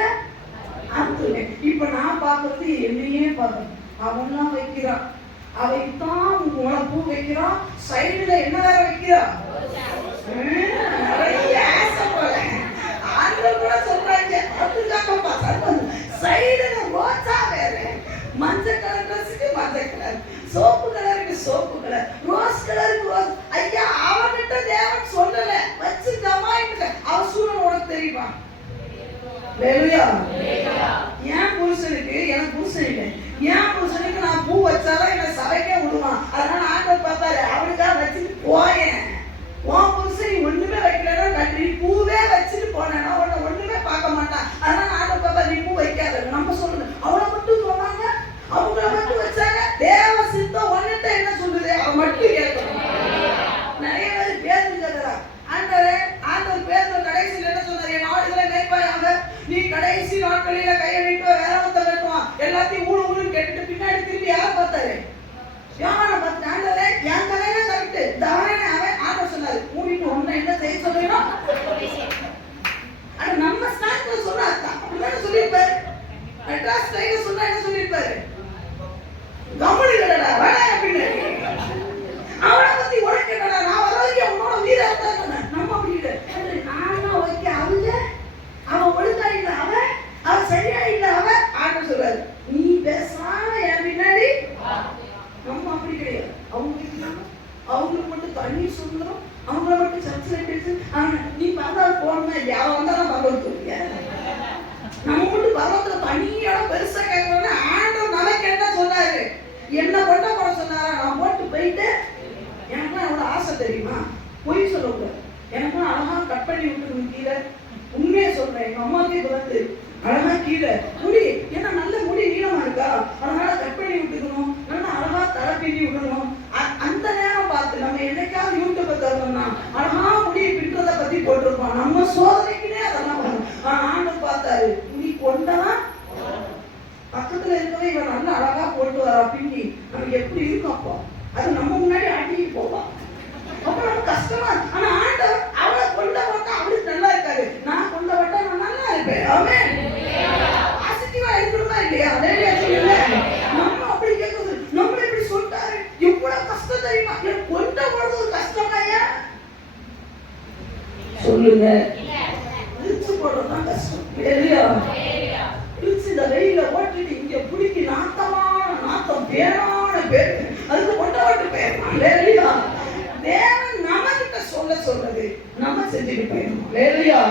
அத்துவேன். இப்ப நான் பாக்குறது என்னையே பார்க்கணும். அவன்லாம் வைக்கிறான், அவைத்தான் உனக்கு பூ வைக்கிறான். சைடுல என்ன வேற வைக்கிறா? நிறைய ஆசை போல ஆண்கள் கூட சொல்றாங்க. அதுக்காக சைடுல ரோஜா வேற, மஞ்சள் கலர் ட்ரெஸ்ஸுக்கு மஞ்சள் கலர், சோப்பு கலருக்கு சோப்பு கலர், ரோஸ் கலருக்கு ரோஸ். ஐயா அவன்கிட்ட தேவன் சொல்லல வச்சு ஜமாயிட்டு. அவன் சூழல் உனக்கு தெரியுமா? லேலுயா. என் புருஷனுக்கு எனக்கு புருஷன் இல்லை. என் புருஷனுக்கு நான் பூ வச்சாதான் என்ன சபைக்கே விடுவான். அதனால ஆண்டவர் பார்த்தாரு, அவனுக்காக வச்சுட்டு போயேன். உன் புருஷன் நீ ஒண்ணுமே வைக்கலன்னா கட்டி பூவே வச்சுட்டு போனேன்னா உன்னை ஒண்ணுமே பார்க்க மாட்டான். அதனால ஆண்டவர் பார்த்தா நீ பூ வைக்காத. நம்ம சொல்றது அவளை மட்டும் சொன்னாங்க, அவங்கள மட்டும் வச்சாங்க. தேவ சித்தம் ஒன்னுட்ட என்ன சொல்லுது? அவன் மட்டும் கேட்கணும். நிறைய பேர் பேருங்கிறதா ஆண்டவரே. ஆண்டவர் பேர் கடைசியில் என்ன சொன்னார்? என் ஆடுகளை மேய்ப்பாயாக. நீ கடைசி நாட்களில கையை விட்டு வேற ஒருத்தர் கட்டுவான். எல்லாத்தையும் ஊழு ஊழுன்னு கேட்டுட்டு பின்னாடி திரும்பி யாரை பார்த்தாரு? யோவானை பார்த்து ஆண்டவரே என் தலையில கரெக்ட் தானே அவன். ஆண்டவர் சொன்னாரு, மூடிட்டு ஒண்ணு என்ன செய்ய சொல்றீங்களோ ஆனா நம்ம ஸ்டாண்ட்ல சொன்னா அப்படிதான் சொல்லியிருப்பாரு. மெட்ராஸ் ஸ்டைல சொன்னா என்ன சொல்லியிருப்பாரு? கம்பெனி கடடா வேணா அப்படின்னு. அவனை பத்தி உனக்கு என்னடா? நான் வர வரைக்கும் அவனோட வீரா இருந்தா நம்ம அப்படி நானா வைக்க அவங்க அவன் ஒழுங்கா இல்ல, அவன் சரியா இல்ல. ஆண்டவர் சொல்றாரு, நீ பேசாம என் பின்னாடி. நம்ம அப்படி கிடையாது. அவங்களுக்கு மட்டும் தண்ணி சொல்லணும், அவங்கள மட்டும் சர்ச்சில் பேசு. நீ பரவாயில்ல போடணும் இல்லையா? அவன் வந்தா நான் பரவாயில்ல சொல்லியா? நம்ம மட்டும் பரவாயில்ல தண்ணியோட பெருசா கேட்கறோம்னா ஆண்டவர் நமக்கு என்ன சொன்னாரு? என்ன கொண்ட போட சொன்னாரா? நான் போட்டு போயிட்டு எனக்குலாம் எவ்வளவு ஆசை தெரியுமா? பொய் சொல்லக்கூடாது. எனக்குலாம் அழகா கட் பண்ணி விட்டுருங்க கீழே. உண்மையை சொல்றேன். எங்க அம்மாவுக்கே பார்த்து அழகா கீழே முடி, ஏன்னா நல்ல முடி நீளமா இருக்கா, அதனால கட் பண்ணி விட்டுக்கணும். நல்லா அழகா தலை பின்னி விடணும். அந்த நேரம் பார்த்து நம்ம என்னைக்காவது யூடியூப் தரணும்னா அழகா முடியை பின்றதை பத்தி போட்டிருப்போம். நம்ம சோதனைக்குனே அதெல்லாம் வரும். ஆண்டவர் பார்த்தாரு, முடி கொண்டதான் பக்கத்துல இருக்கவே இவன் நல்லா அழகா போட்டு வரா பின்னி. நமக்கு எப்படி இருக்கும்? அப்போ அது நம்ம முன்னாடி ஆட்டிட்டு போவான். அப்ப நமக்கு கஷ்டமா இருக்கு. ஆனா ஆண்டவர் அவளை கொண்ட போட்டா அவளுக்கு நல்லா இருக்காது, நான் கொண்ட போட்டா நான் நல்லா இருப்பேன். ஆமென். பாசிட்டிவா இருக்கணுமா இல்லையா? அலையா சொல்லுங்க. நம்ம அப்படி கேட்குது, நம்ம இப்படி சொல்லிட்டாரு, எவ்வளவு கஷ்டம் தெரியுமா? என் கொண்ட போடுறது ஒரு கஷ்டமாயா சொல்லுங்க. இழுச்சு போடுறதுதான் கஷ்டம் இல்லையா? இழுச்சு இந்த வெயில ஓட்டிட்டு இங்க பிடிக்கி நாத்தமான நாத்தம் பேரான பேர் அதுக்கு கொண்ட ஓட்டு போயிடலாம் இல்லையா? தேவன் நம்ம கிட்ட சொல்றது நம்ம செஞ்சுட்டு போயிடணும் இல்லையா?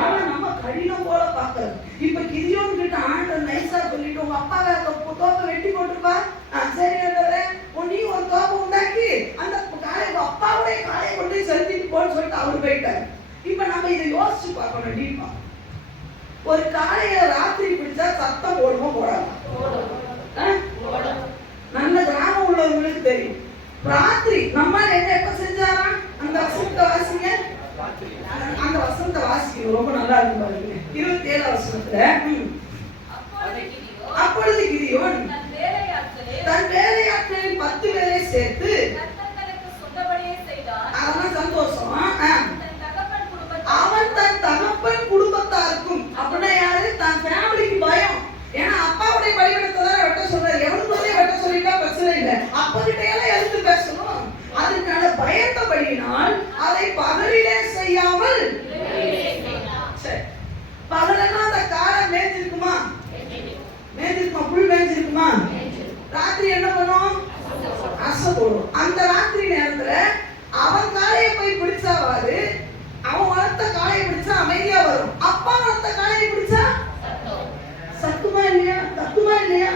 ஆனா நம்ம கடினம் போல பாக்குறது. இப்ப கிதியோன் கிட்ட ஆண்டவர் நைசா சொல்லிட்டு, உங்க அப்பாவை தோப்பை வெட்டி போட்டுப்பா, சரி நீ ஒரு தோப்பை உண்டாக்கி அந்த காலை அப்பாவுடைய காலையை கொண்டு செலுத்திட்டு போன்னு சொல்லிட்டு அவரு போயிட்டாரு. இப்ப நம்ம இதை யோசிச்சு பார்க்கணும் டீப்பா. ஒரு காளைய ராத்திரி பிடிச்சா சத்தம் போடுமோ போடாம? நல்ல கிராமம் உள்ளவங்களுக்கு தெரியும். ராத்திரி நம்ம என்ன எப்ப செஞ்சாரா? அந்த வசனத்தை வாசிங்க, அந்த வசனத்தை வாசிக்க ரொம்ப நல்லா இருக்கும் பாருங்க. 27 வசனத்துல, அப்பொழுது கிதியோன் தன் வேலையாட்களில் 10 பேரை சேர்த்து, அதெல்லாம் சந்தோஷம், அவன் தன் தகப்பன் குடும்பத்தாருக்கும், அப்படின்னா யாரு? தன் ஃபேமிலிக்கு பயம். ஏன்னா அப்பாவுடைய பலிபீடத்தை தான் வெட்ட சொல்றாரு. எவனுக்குள்ளே வெட்ட சொல்லிட்டா பிரச்சனை இல்லை, அப்பகிட்டையெல்லாம் எடுத்து பேசணும். அதனால பயந்தபடியினால் அதை பகலிலே செய்யாமல், பகலெல்லாம் அந்த காலை மேய்ஞ்சிருக்குமா? மேய்ஞ்சிருக்குமா? புல் மேய்ஞ்சிருக்குமா? ராத்திரி என்ன பண்ணும்? அசை போடும். அந்த ராத்திரி நேரத்துல அவன் காலையை போய் பிடிச்சாவாது, அவன் வளர்த்த காளையை பிடிச்சா அமைதியா வரும். அப்பா வளர்த்த காளையை பிடிச்சா சத்துமா இல்லையா? தத்துமா இல்லையா?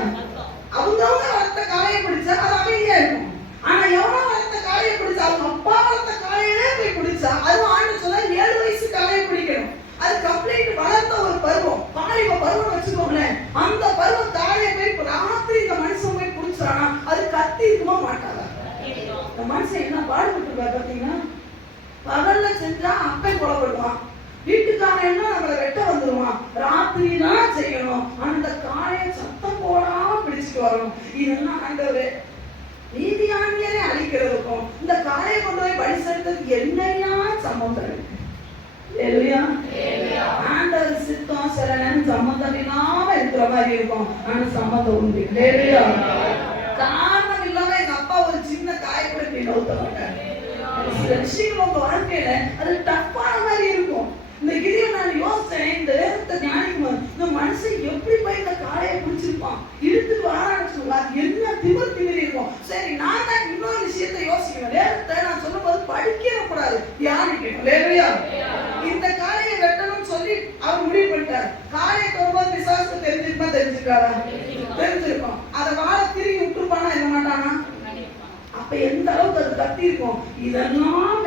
அவங்க வளர்த்த காளையை பிடிச்சா அது அமைதியா இருக்கும். ஆனா எவனோ வளர்த்த காளையை பிடிச்சா, அவங்க அப்பா வளர்த்த காளையிலே போய் பிடிச்சா, அதுவும் ஆண்டு சொல்ல 7 வயசு காளையை பிடிக்கணும். அது கம்ப்ளீட் வளர்த்த ஒரு பருவம், பாலிவ பருவம் வச்சுக்கோங்களேன். அந்த பருவம் காளையை போய் ராத்திரி இந்த மனுஷன் போய் பிடிச்சானா அது கத்தி இருக்குமா மாட்டாதா? இந்த மனுஷன் என்ன பாடுபட்டு பாத்தீங்கன்னா, பகல்ல செஞ்சா அப்பே கொலைப்படுவான், வீட்டுக்காரன் என்ன நம்மளை வெட்ட வந்துருவான், ராத்திரி தான் செய்யணும். அந்த காளையை சத்தம் போடாம பிடிச்சிட்டு வரணும். இதெல்லாம் ஆண்டவரே நீதியானியரை அழிக்கிறதுக்கும் இந்த காளையை கொண்டு போய் பலி செலுத்துறதுக்கு என்னையா சம்பந்தம் இருக்கு? ஆண்டவர் சித்தம் சில நேரம் சம்பந்தம் இல்லாம இருக்கிற மாதிரி இருக்கும், ஆனா சம்பந்தம் உண்டு. காரணம் இல்லாம எங்க அப்பா ஒரு சின்ன காய கூட இப்படி நவுத்த மாட்டாரு. சில விஷயங்கள் உங்க வாழ்க்கையில அது டப்பான மாதிரி இருக்கும். இந்த கிதியோன் நான் யோசிச்சேன், இந்த வேதத்தை ஞானிக்குமார் இந்த மனுஷன் எப்படி போய் இந்த காளையை பிடிச்சிருப்பான், இழுத்துட்டு ஆரம்பிச்சுங்களா, என்ன திமிரி இருக்கும். சரி, நான் தான் இன்னொரு விஷயத்தை யோசிக்கணும். வேதத்தை நான் சொல்லும் போது படிக்கக்கூடாது, தியானிக்கணும். இந்த காளையை வெட்டணும்னு சொல்லி அவர் முடிவு பண்ணிட்டார். காளையை தொடும்போது பிசாசுக்கு தெரிஞ்சிருப்பா? தெரிஞ்சிருக்காரா? தெரிஞ்சிருக்கும். அதை வாழை திரும்பி விட்டுருப்பானா? என்ன மாட்டானா? அப்ப எந்த அளவுக்கு அது கத்தி இருக்கும். இதெல்லாம்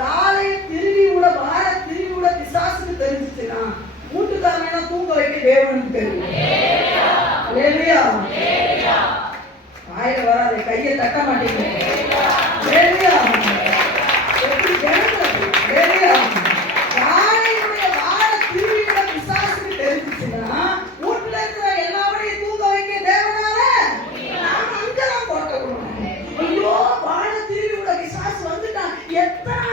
காலையை திருவி விட, வாழ திருவி விட பிசாசுக்கு தெரிஞ்சிச்சுன்னா வீட்டுக்காரன தூங்க வைக்க தேவனுக்கு தெரியும். வாயில வராது, கையை தட்ட மாட்டேங்க. காலையுடைய வாழ திருவி விட பிசாசுக்கு தெரிஞ்சிச்சுன்னா வீட்டுல இருக்கிற எல்லாரையும் தூங்க வைக்க தேவனால நான் அங்கதான் போட்ட விடணும். ஐயோ, வாழ திருவி விட பிசாசு வந்துட்டான். எத்தனை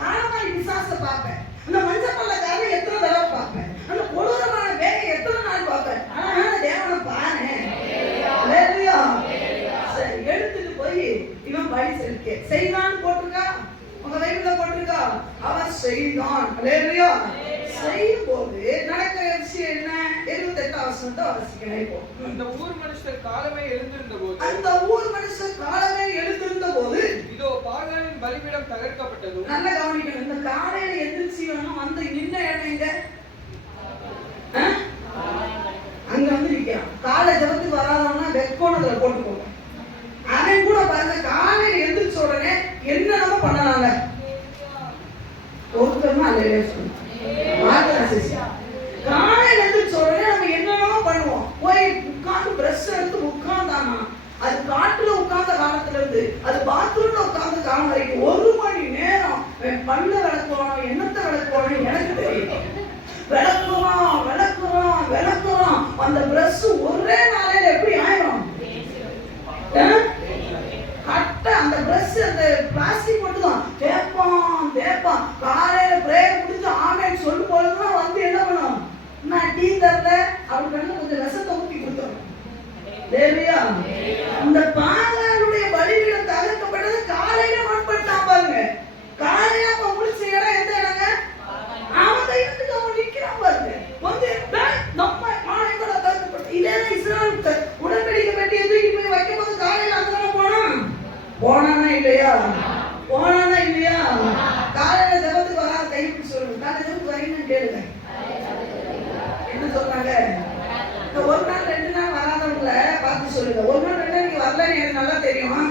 காலமா பிசாசை பார்ப்பேன், அந்த மஞ்சள் பள்ளக்காரன் எத்தனை தடவை பார்ப்பேன், அந்த கொடூரமான வேலை எத்தனை நாள் பார்ப்பேன். ஆனா தேவனை பாரு, எடுத்துட்டு போய் இவன் பலி செலுத்த செய்தான் போட்டிருக்கா, உங்க பைபிள்ல போட்டிருக்கா, அவன் செய்தான். செய்யும் போது நடக்கிற விஷயம் என்ன? 28 வசனத்தை வாசிக்கிறேன். இப்போ அந்த ஊர் மனுஷர் காலமே எழுந்திருந்த போது, அந்த ஊர் மனுஷர் காலமே எழுந்திருந்த போது, இதோ பாகாலின் பலிபீடம் தகர்க்கப்பட்டது. நல்ல கவனிக்கணும். இந்த காலையில எந்திரிச்சு வந்து நின்ன இடம் எங்க? அங்க வந்து நிக்கிறான். காலை ஜபத்துக்கு வராதவனா வெக்கோணத்துல போட்டுக்கோங்க. அவன் கூட பாருங்க, காலையில எந்திரிச்ச உடனே என்னென்னமோ பண்ணலாங்க. ஒருத்தமா காலையில எந்திரிச்ச உடனே நம்ம என்னென்னமோ பண்ணுவோம். போய் உட்கார்ந்து பிரஷ் எடுத்து உட்கார்ந்தானா, அது காட்டுல உட்கார்ந்த காலத்துல இருந்து அது பாத்ரூம்ல உட்கார்ந்த காலம் வரைக்கும் 1 மணி நேரம் பல்ல விளக்கணும், எண்ணத்தை விளக்கணும். எனக்கு தெரியும் அவருக்கு கொஞ்சம் ரசத்தை ஊற்றி கொடுத்துரும். இந்த பாகாலுடைய பலிபீடம் தகர்க்கப்பட்டது காலையில மண்பட்டான் பாருங்க. காலையில அப்ப முடிச்ச இடம் எந்த இடங்க? அவன் கையத்துக்கு அவன் நிக்கிறான் பாருங்க. வந்து நம்ம மாலையோட தகர்க்கப்பட்ட இதே இஸ்ராயல் உடன்படிக்கை பெட்டியை தூக்கி போய் வைக்கும் போது காலையில அங்கதான் போனானா இல்லையா? போனானா இல்லையா? காலையில ஜபத்துக்கு வராத கைப்பிடி சொல்லணும். காலையில ஜபத்துக்கு வரீங்கன்னு கேளுங்க. என்ன சொல்றாங்க? ஒரு நாள் 2 நாள் வராதவங்கள பார்த்து சொல்லுங்க. ஒரு நாள் 2 நாள் நீங்க வரலன்னு எனக்கு நல்லா தெரியும்.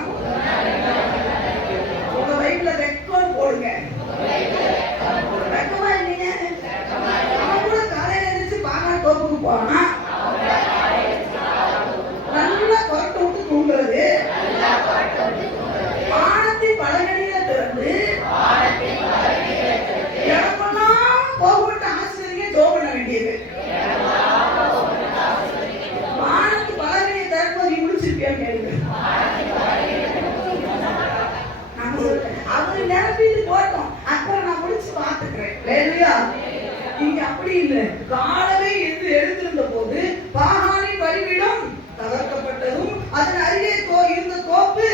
உங்க வயிற்றுல வெக்கம் போடுங்க. வெக்கமா இல்லைங்க? அவன் கூட காலையில எழுந்திரிச்சு பாகால் தோப்புக்கு போனா நல்லா கொரட்டை விட்டு தூங்குறது, வானத்தின் பலகணியில திறந்து இடமெல்லாம் போகப்பட்டு ஆசிரியர் ஜோம் பண்ண வேண்டியது. வானத்து பலகணியை திறப்பது நீ முடிச்சிருப்பியான்னு கேளுங்க. அவரு நிரப்பிட்டு போட்டோம், அப்புறம் நான் முடிச்சு பார்த்துக்கிறேன். வேலையா இங்க அப்படி இல்லை. காலவே எழுந்திருந்த போது பாகாலின் பலிபீடம் தகர்க்கப்பட்டதும் அதன் அருகே இருந்த தோப்பு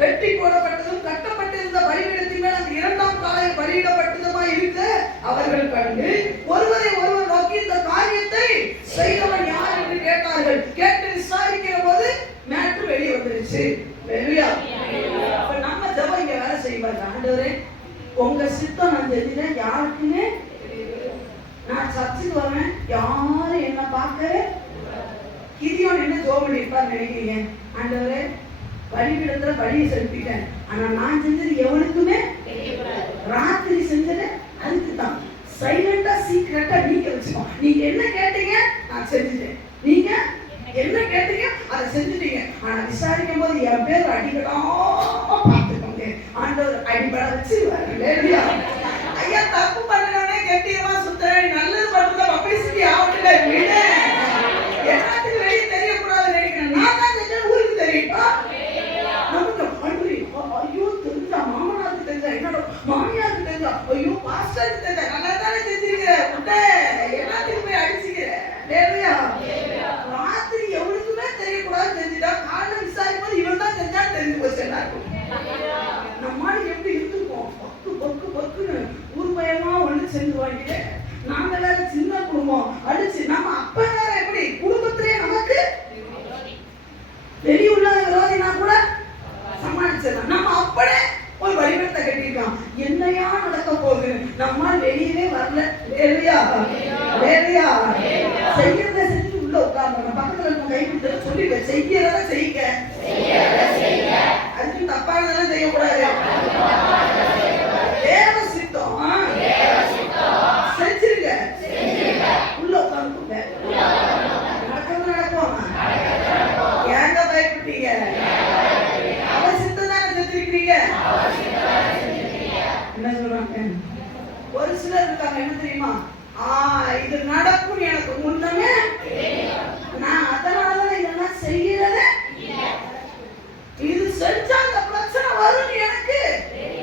வெட்டி போடப்பட்டதும் கட்டப்பட்டிருந்த பலிபீடத்தின் மேல் அந்த 2ஆம் காலையில் பலியிடப்பட்டதுமா இருக்க அவர்கள் கண்டு ஒருவரை ஒருவர் நோக்கி இந்த காரியத்தை செய்தவன் யார் என்று கேட்டார்கள். கேட்டு விசாரிக்கிற போது மேட்டு வெளியே வந்துருச்சு. அப்ப நம்ம ஜெபம் இங்க வேலை செய்வாங்க. ஆண்டவரே உங்க சித்தம் நான் தெரிஞ்சேன், யாருக்குன்னு நான் சர்ச்சுக்கு வரேன், யாரும் என்ன பார்க்க கிதியோன் என்ன ஜோம் பண்ணிருப்பார் நினைக்கிறீங்க? ஆண்டவரே பலிபீடத்துல பலியை செலுத்திட்டேன், ஆனா நான் செஞ்சது எவனுக்குமே ராத்திரி செஞ்சது அதுக்கு தான். சைலண்டா சீக்கிரட்டா நீங்க வச்சுக்கோ. நீங்க என்ன கேட்டீங்க நான் செஞ்சுட்டேன், நீங்க என்ன கேட்டீங்க அதை செஞ்சுட்டீங்க. ஆனா விசாரிக்கும் போது என் பேர் அடிக்கடாம பார்த்துக்கோங்க. ஆண்டவர் அடிபட வச்சு ஐயா தப்பு பண்ணனே கெட்டியமா சுத்துறேன், நல்லது பண்ணுறத பப்ளிசிட்டி ஆகல விட எல்லாத்துக்கும் வெளியே தெரியக்கூடாது நினைக்கிறேன். நான் தான் செஞ்சேன், ஊருக்கு தெரியுமா? நமக்கு ஐயோ தெரிஞ்சா, மாமனாருக்கு தெரிஞ்சா, என்னோட மாமியாருக்கு தெரிஞ்சா, ஐயோ பாஸ்டருக்கு தெரிஞ்சா, நல்லா தானே செஞ்சிருக்கிறேன், எல்லாத்துக்கும் போய் அடிச்சுக்கிறேன். ராத்திரி எவனுக்குமே தெரியக்கூடாது செஞ்சுட்டா, காலைல விசாரிக்கும் போது இவன் தான் செஞ்சா தெரிஞ்சு போச்சு எல்லாருக்கும். நம்மளால எப்படி இருந்துருக்கோம்? பக்கு பக்கு பக்குன்னு ஊர் பயமா ஒண்ணு செஞ்சுவாங்க. நாங்க வேற சின்ன குடும்பம் அடிச்சு, நம்ம அப்ப வேற எப்படி குடும்பத்திலே நமக்கு வெளியுள்ள விரோதினா கூட சமாளிச்சிடலாம். நம்ம அப்படே ஒரு வடிவத்தை கட்டிருக்கான். என்னையா நடக்க போகுது? நம்ம வெளியவே வரல. வேலையா செய்யறத செஞ்சு உள்ள உட்கார்ந்து பக்கத்துல இருக்க கைவிட்டு சொல்லி செய்யறத செய்யுங்க. அதுக்கு தப்பானதெல்லாம் செய்யக்கூடாது. தேவ சித்தம் செஞ்சிருங்க. உள்ள உட்கார்ந்து நடக்கிறது நடக்கும். ஏங்க பயப்பட்டீங்க? அவன் சித்தம் தானே செஞ்சிருக்கிறீங்க. என்ன சொல்றாங்க? ஒரு சிலர் இருக்காங்க, என்ன தெரியுமா? இது நடக்கும் எனக்கு முன்னமே, நான் அதனாலதான் இதெல்லாம் செய்யறத, இது செஞ்சா அந்த பிரச்சனை வரும் எனக்கு.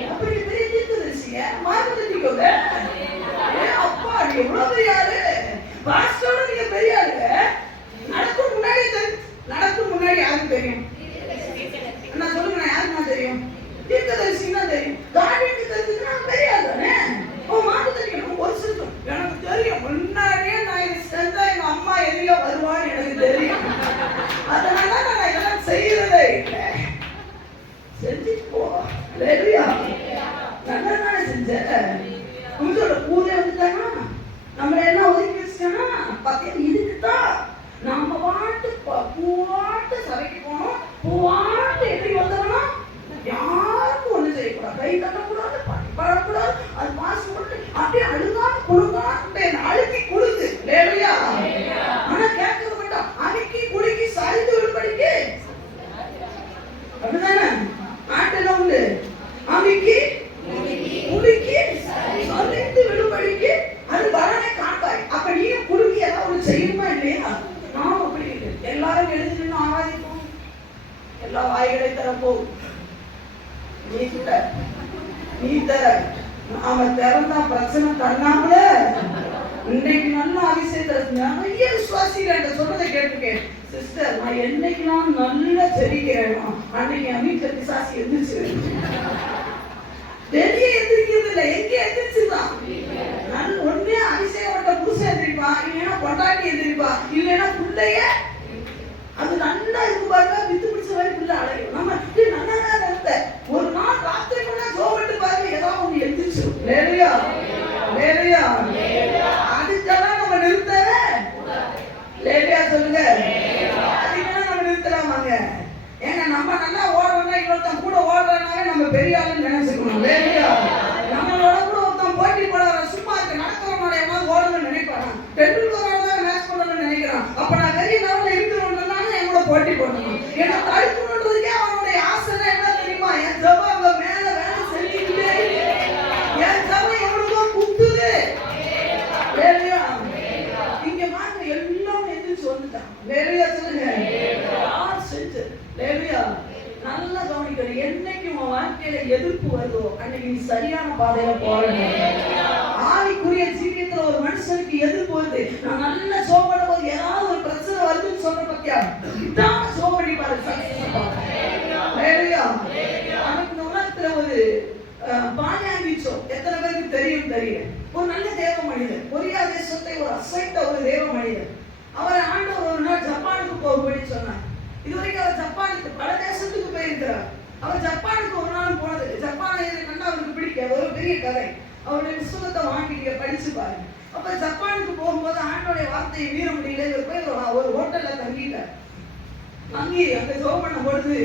அப்படி பெரிய தீர்க்கதரிசிங்க மார்க்கெட்டிங்கோங்க. அப்பா நீ எவ்வளவு பெரிய ஆளு, பாஸ்டரோட நீங்க பெரிய ஆளுங்க. நடக்கும் முன்னாடி யாருக்கு தெரியும்? நான் சொல்லுங்க, நான் யாருக்குன்னா தெரியும்? தீர்க்கதரிசின்னா தெரியும். காரியத்துக்கு தெரிஞ்சுன்னா பெரிய ஆள் தானே. மார்க்கெட்டிங் ஒரு சில எனக்கு தெரியும். முன்னாடியே நான் இது செஞ்சா எங்க அம்மா எதையோ வருவான்னு எனக்கு தெரியும். அதனால நான் இதெல்லாம் செய்யறதே இல்லை. செஞ்சுட்டு போ. நல்லா தானே செஞ்ச. உங்களோட பூஜை வந்துட்டானா, நம்மள எல்லாம் ஒதுக்கி வச்சுட்டானா, பார்த்தீங்கன்னா இதுக்குதான் நாம பாட்டு பூவாட்டு சபைக்கு போனோம், பூவாட்டு எப்படி வந்துடணும், யாருக்கும் ஒண்ணு செய்யக்கூடாது, கை தட்டக்கூடாது, பாடக்கூடாது, அது மாசம் போட்டு அப்படியே அழுகாம கொடுக்கான்னு அழுக்கி கொடுத்து இல்லையா? ஆனா கேட்கறது மாட்டோம். அழுக்கி குலுக்கி சரிந்து விழுபடிக்கு அப்படிதானே நாட்டெல்லாம் உண்டு. அமுக்கி குலுக்கி சரிந்து விழுபடிக்கு அது பலனை காட்டாய். அப்ப நீயும் குலுக்கி ஏதாவது செய்யணுமா இல்லையா? நாம அப்படி இல்லை. எல்லாரும் எழுந்து ஆராதிப்போம், எல்லா வாய்களை தரப்போம். நீ தர நாம திறந்தா பிரச்சனை தண்ணாமல இன்னைக்கு நல்லா அபிஷேகம் விஷயத்துல நிறைய விசுவாசிகள் சொல்றதை கேட்டிருக்கேன். சிஸ்டர், நான் என்னைக்கெல்லாம் நல்லா செடிக்கிறேனோ அன்னைக்கு என் வீட்டுல பிசாசு எந்திரிச்சு வெளியே எந்திரிக்கிறது இல்லை, எங்க எந்திரிச்சுதான். ஒண்ணே அபிஷேகப்பட்ட புருஷன் எந்திரிப்பா, இல்லைன்னா பொண்டாட்டி எந்திரிப்பா, இல்லைன்னா பிள்ளைய அது நல்லா இருக்கு பாருங்க, வித்து பிடிச்ச மாதிரி பிள்ளை அடையும். நம்ம நல்லா இருந்த ஒரு நாள் ராத்திரிக்குள்ள ஜோபிட்டு பாருங்க, ஏதாவது ஒண்ணு எந்திரிச்சிடும். வேலையா வேலையா அதுக்கெல்லாம் நம்ம நிறுத்தவே லேடியா சொல்லுங்க, அதுக்கெல்லாம் நம்ம நிறுத்தலாமாங்க? ஏங்க நம்ம நல்லா ஓடுறோம்னா இன்னொருத்தன் கூட ஓடுறனாவே நம்ம பெரிய ஆளுன்னு நினைச்சுக்கணும். லேடியா நம்மளோட கூட ஒருத்தன் போட்டி போடாத சும்மா இருக்கு நடக்கிறவனோட எவ்வளவு ஓடணும்னு நினைப்பான். டெண்டுல்கரோட தான் மேட்ச் பண்ணணும்னு நினைக்கிறான். அப்ப நான் பெரிய லெவல்ல இருக்கிறவன்றனால என் கூட போட்டி போடணும். ஏன்னா தடுக்கணுன்றதுக்கே அவனுடைய ஆசை என்ன தெரியுமா? என் ஜபம் அங்க மேல வேலை செஞ்சுக்கிட்டே என் ஜபம் எவ்வளவோ குத்துது. லேடியா இங்க வாங்க, எல்லாம் எந்திரிச்சு வந்துட்டான். லேடியா சொல்லுங்க, யார் செஞ்சு? லேடியா நல்லா கவனிக்கணும். என்னைக்கு உன் வாழ்க்கையில எதிர்ப்பு வருதோ அன்னைக்கு நீ சரியான பாதையில போறணும். ஆவிக்குரிய ஜீவியத்துல ஒரு மனுஷனுக்கு எதிர்ப்பு வருது, நான் நல்லா சோபட போது ஏதாவது ஒரு பிரச்சனை வருதுன்னு சொல்ற பத்தியா இதான சோபடி பாரு. லேடியா நமக்கு இந்த உலகத்துல ஒரு பாயாங்கிச்சோ எத்தனை பேருக்கு தெரியும் தெரியல. ஒரு நல்ல தேவ மனிதர், கொரியா தேசத்தை ஒரு அசைத்த ஒரு தேவ மனிதர். அவரை ஆண்டவர் ஒரு நாள் ஜப்பானுக்கு போகும்படி சொன்னார். இதுவரைக்கும் அவர் ஜப்பானுக்கு பல தேசத்துக்கு போயிருக்கிறார். அவர் ஜப்பானுக்கு ஒரு நாள் போனது, ஜப்பானை கண்டா அவருக்கு பிடிக்காது. ஒரு பெரிய கதை, அவருடைய புத்தகத்தை வாங்கிட்டு படிச்சு பாருங்க. அப்ப ஜப்பானுக்கு போகும்போது ஆண்டோடைய வார்த்தையை மீற முடியல. இவர் போய் ஒரு ஹோட்டல்ல தங்கிட்டார். தங்கி அங்க ஜோம் பண்ண பொழுது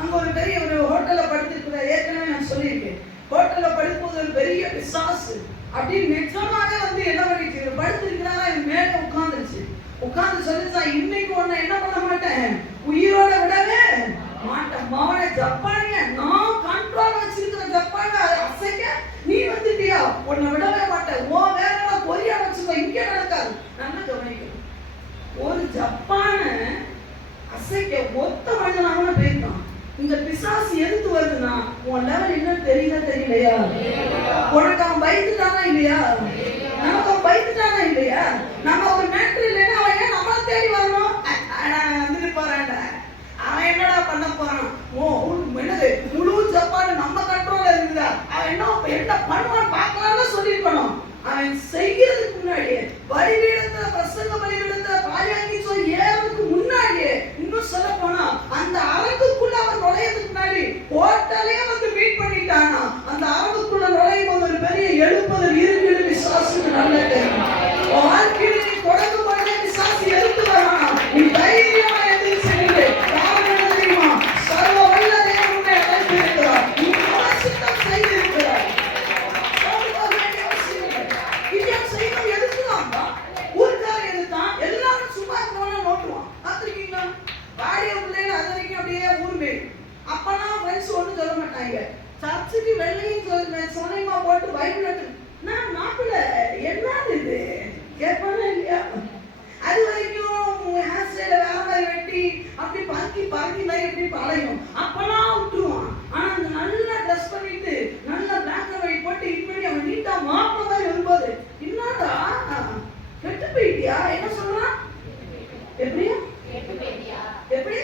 அங்க ஒரு பெரிய ஒரு ஹோட்டல்ல படுத்திருக்கிறார். ஏற்கனவே நான் சொல்லியிருக்கேன், ஹோட்டல்ல படுக்கும்போது ஒரு பெரிய பிசாசு அப்படின்னு நிஜமாவே வந்து என்ன பண்ணிட்டு படுத்திருக்கிறாரா, இவன் மேல உட்கார்ந்துருச்சு. உட்கார்ந்து சொல்லிச்சா, இன்னைக்கு உன்னை என்ன பண்ண மாட்டேன், உயிரோட விடவே மாட்டேன். மவனை ஜப்பானிய நான் கண்ட்ரோல் வச்சிருக்கிற ஜப்பான அசைக்க நீ வந்துட்டியா, உன்னை விடவே மாட்டேன். ஓ வேற கொரியா வச்சுக்கோ, இங்க நடக்காது. நல்லா கவனிக்கணும். ஒரு ஜப்பான அசைக்க ஒத்த மனிதனாக போயிருக்கான். இந்த பிசாசு எதுக்கு வருதுன்னா உன் லெவல் என்னன்னு தெரியலையா? உனக்கு அவன் பயந்துட்டானா இல்லையா? நமக்கு அவன் பயந்துட்டானா இல்லையா? நம்ம ஒரு மேட்ரு இல்லைன்னா அவன் ஏன் நம்மள தேடி வரணும்? வந்துட்டு போறான்டா, அவன் என்னடா பண்ண போறான்? என்னது முழு ஜப்பான் நம்ம கண்ட்ரோல்ல இருக்குதா? அவன் என்ன பண்ணுவான்னு பார்க்கலாம்னு சொல்லிருக்கணும். அவன் செய்யறதுக்கு முன்னாடியே பலிபீடத்துல பிரசங்க பலிபீடத்துல பாயாங்கி சொல்லி ஏறதுக்கு முன்னாடியே, இன்னும் சொல்ல போனா அந்த அரங்குக்குள்ள அவன் நுழையதுக்கு முன்னாடி ஹோட்டலே வந்து மீட் பண்ணிட்டானா. அந்த அரங்குக்குள்ள நுழையும் போது ஒரு பெரிய எழுப்புதல் இருக்குன்னு விசுவாசுக்கு நல்ல தெரியும். வாழ்க்கையில நீ தொடங்கும் போதே விசுவாசி எழுத்து வரணும். நீ தைரியமா எதிர்த்து நின்று காரணம் தெரியுமா? சர்வ வல்ல தேவன் உன்னை அழைத்திருக்கிறார். நீ அவசியம் செய்திருக்கிறார். ஊருக்கார எதுதான் எல்லாரும் சும்மா இருக்கணும் நோட்டுவான். பார்த்துருக்கீங்களா? வாடிய பிள்ளைகள் அது வரைக்கும் அப்படியே ஊருமே. அப்பெல்லாம் ஃப்ரெண்ட்ஸ் ஒன்றும் சொல்ல மாட்டாங்க. சர்ச்சுக்கு வெள்ளையும் சொனைமா போட்டு பைபிள் எடுத்து நான் மாப்பிள்ள என்னது இது கேட்பானே இல்லையா? அது வரைக்கும் ஹேர் ஸ்டைல வேற மாதிரி வெட்டி அப்படி பறக்கி மாதிரி எப்படி பழையும் அப்பெல்லாம் விட்டுருவான். ஆனா அந்த நல்லா ட்ரெஸ் பண்ணிட்டு நல்லா பிளாக் அண்ட் ஒயிட் போட்டு இது பண்ணி அவன் நீட்டா மாப்பிள்ள மாதிரி வரும்போது என்னடா கெட்டு போயிட்டியா? என்ன சொல்றான்? எப்படியா எப்படி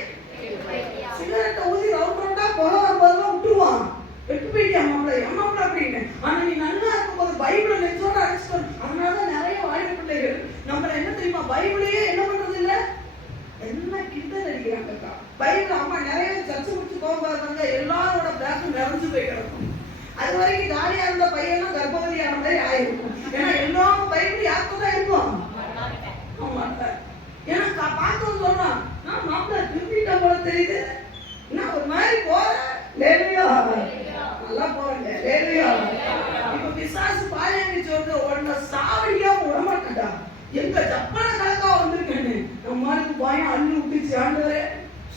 சிகரெட்டை ஊதி ரவுண்டா புகை வரும்போதெல்லாம் விட்டுருவான். கெட்டு போயிட்டியா மாப்பிள்ள, என் மாப்பிள்ள அப்படின்னு. ஆனா நீ நல்லா இருக்கும்போது பைபிளை நெஞ்சோட அழைச்சிட்டு. அதனாலதான் நிறைய வாய்ப்பு பிள்ளைகள் நம்மள என்ன தெரியுமா, பைபிளையே என்ன பண்றது இல்ல, என்ன கிண்டல் அடிக்கிறாங்கக்கா. பைபிள் அம்மா நிறைய சர்ச்சை முடிச்சு போவாங்க, எல்லாரோட பேக்கும் நிறைஞ்சு போய் கிடக்கும். அது வரைக்கும் காலியா இருந்த பையனும் கர்ப்பவதியான மாதிரி ஆயிருக்கும். ஏன்னா எல்லாம் பைபிள் யாருக்கும் தான் இருக்கும். ஏன்னா பார்க்கவும் சொல்றான், நான் மாப்பிள்ள திரும்பிட்ட போல தெரியுது, நான் ஒரு மாதிரி போறேன். லேலுயா நல்லா போறேங்க. லேலுயா இப்ப பிசாசு பாயாங்கி சொல்ற உடனே சாவடியா விட மாட்டேன்டா. எங்க ஜப்பான கணக்கா வந்திருக்கேன்னு நம்மளுக்கு பயம் அள்ளி விட்டுச்சு. ஆண்டவரே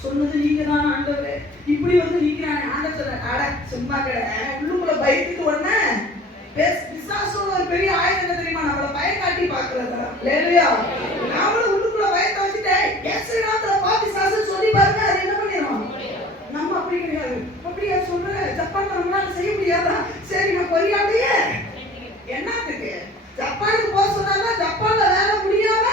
சொன்னது நீங்க தான் ஆண்டவரே, இப்படி வந்து நீங்க ஆண்டத்துல அட சும்மா கடை உள்ளுக்குள்ள பயத்துக்கு உடனே பிசாசோட ஒரு பெரிய ஆயுதம் என்ன தெரியுமா, நம்மள பயம் காட்டி பாக்குறதா. லேலுயா நாமளும் உள்ளுக்குள்ள பயத்தை வச்சுட்டு ஏசுநாதர பாதி சாசன் சொல்லி பாருங்க, அது என்ன பண்ணிரும். நம்ம அப்படி கிடையாது. அப்படியே சொல்ற ஜப்பான் நம்மளால செய்ய முடியாதா? சரி நான் கொரியாவிலேயே என்னத்துக்கு ஜப்பானுக்கு போக சொன்னாங்க, ஜப்பான்ல வேலை முடியாம